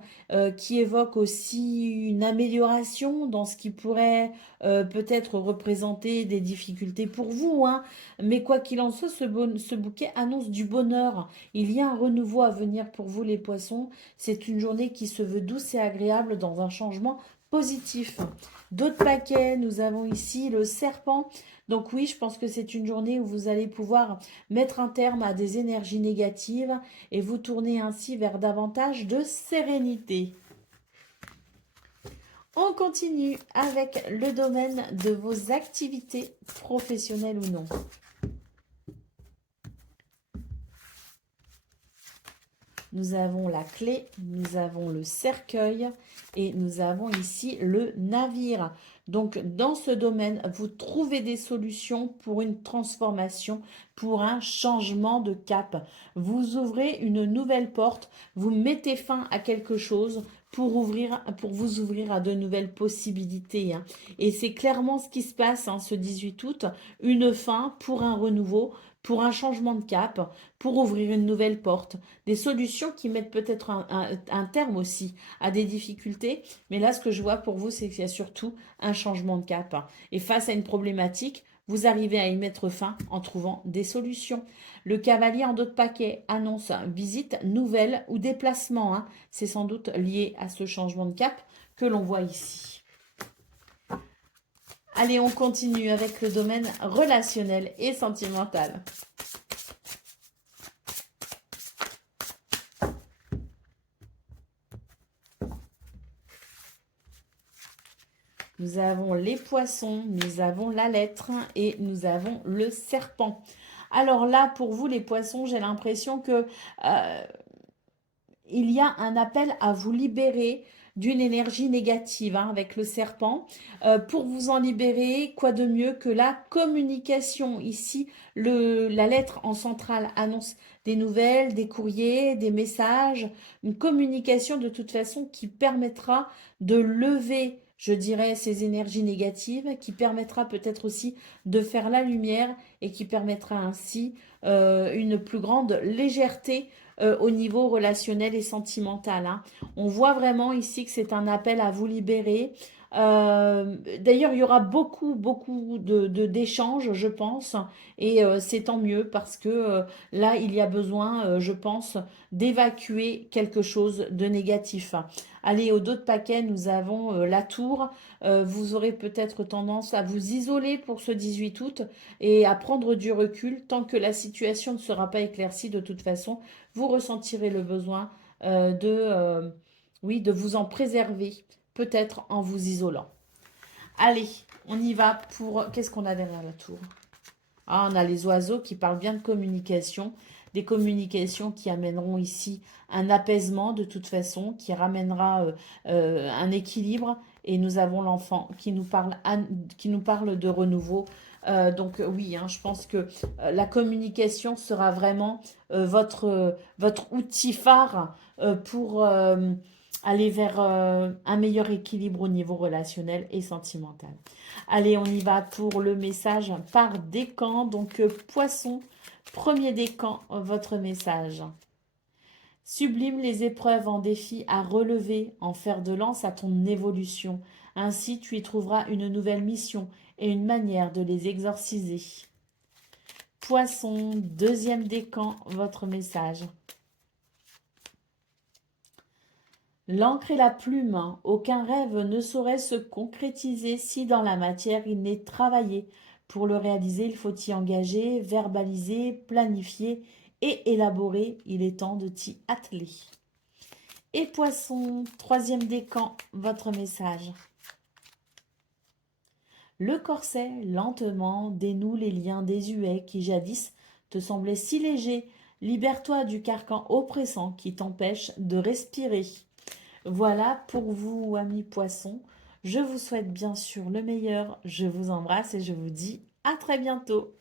qui évoque aussi une amélioration dans ce qui pourrait peut-être représenter des difficultés pour vous. Hein. Mais quoi qu'il en soit, ce bouquet annonce du bonheur. Il y a un renouveau à venir pour vous les poissons. C'est une journée qui se veut douce et agréable dans un changement positif. D'autres paquets, nous avons ici le serpent. Donc oui, je pense que c'est une journée où vous allez pouvoir mettre un terme à des énergies négatives et vous tourner ainsi vers davantage de sérénité. On continue avec le domaine de vos activités professionnelles ou non. Nous avons la clé, nous avons le cercueil et nous avons ici le navire. Donc, dans ce domaine, vous trouvez des solutions pour une transformation, pour un changement de cap. Vous ouvrez une nouvelle porte, vous mettez fin à quelque chose pour vous ouvrir à de nouvelles possibilités. Hein. Et c'est clairement ce qui se passe ce 18 août, une fin pour un renouveau, pour un changement de cap, pour ouvrir une nouvelle porte. Des solutions qui mettent peut-être un terme aussi à des difficultés. Mais là, ce que je vois pour vous, c'est qu'il y a surtout un changement de cap. Et face à une problématique, vous arrivez à y mettre fin en trouvant des solutions. Le cavalier en dos de paquet annonce visite nouvelle ou déplacement. Hein. C'est sans doute lié à ce changement de cap que l'on voit ici. Allez, on continue avec le domaine relationnel et sentimental. Nous avons les poissons, nous avons la lettre et nous avons le serpent. Alors là, pour vous les poissons, j'ai l'impression que il y a un appel à vous libérer d'une énergie négative hein, avec le serpent. Pour vous en libérer, quoi de mieux que la communication? Ici, la lettre en centrale annonce des nouvelles, des courriers, des messages, une communication de toute façon qui permettra de lever, je dirais, ces énergies négatives, qui permettra peut-être aussi de faire la lumière et qui permettra ainsi une plus grande légèreté au niveau relationnel et sentimental. Hein. On voit vraiment ici que c'est un appel à vous libérer. D'ailleurs, il y aura beaucoup d'échanges, je pense, et c'est tant mieux parce que là, il y a besoin, je pense, d'évacuer quelque chose de négatif. Allez, au dos de paquet, nous avons la tour. Vous aurez peut-être tendance à vous isoler pour ce 18 août et à prendre du recul tant que la situation ne sera pas éclaircie. De toute façon, vous ressentirez le besoin oui, de vous en préserver, peut-être en vous isolant. Allez, on y va pour... Qu'est-ce qu'on a derrière la tour? Ah, on a les oiseaux qui parlent bien de communication, des communications qui amèneront ici un apaisement de toute façon, qui ramènera un équilibre. Et nous avons l'enfant qui nous parle de renouveau. Donc oui, hein, je pense que la communication sera vraiment votre outil phare pour aller vers un meilleur équilibre au niveau relationnel et sentimental. Allez, on y va pour le message par décan. Donc, poisson, premier décan, votre message. Sublime les épreuves en défi à relever, en fer de lance à ton évolution. Ainsi, tu y trouveras une nouvelle mission et une manière de les exorciser. Poisson, deuxième décan, votre message. L'encre et la plume, hein. Aucun rêve ne saurait se concrétiser si dans la matière il n'est travaillé. Pour le réaliser, il faut y engager, verbaliser, planifier et élaborer. Il est temps de t'y atteler. Et poisson, troisième décan, votre message. Le corset, lentement, dénoue les liens désuets qui jadis te semblaient si légers. Libère-toi du carcan oppressant qui t'empêche de respirer. Voilà pour vous, amis poissons. Je vous souhaite bien sûr le meilleur. Je vous embrasse et je vous dis à très bientôt.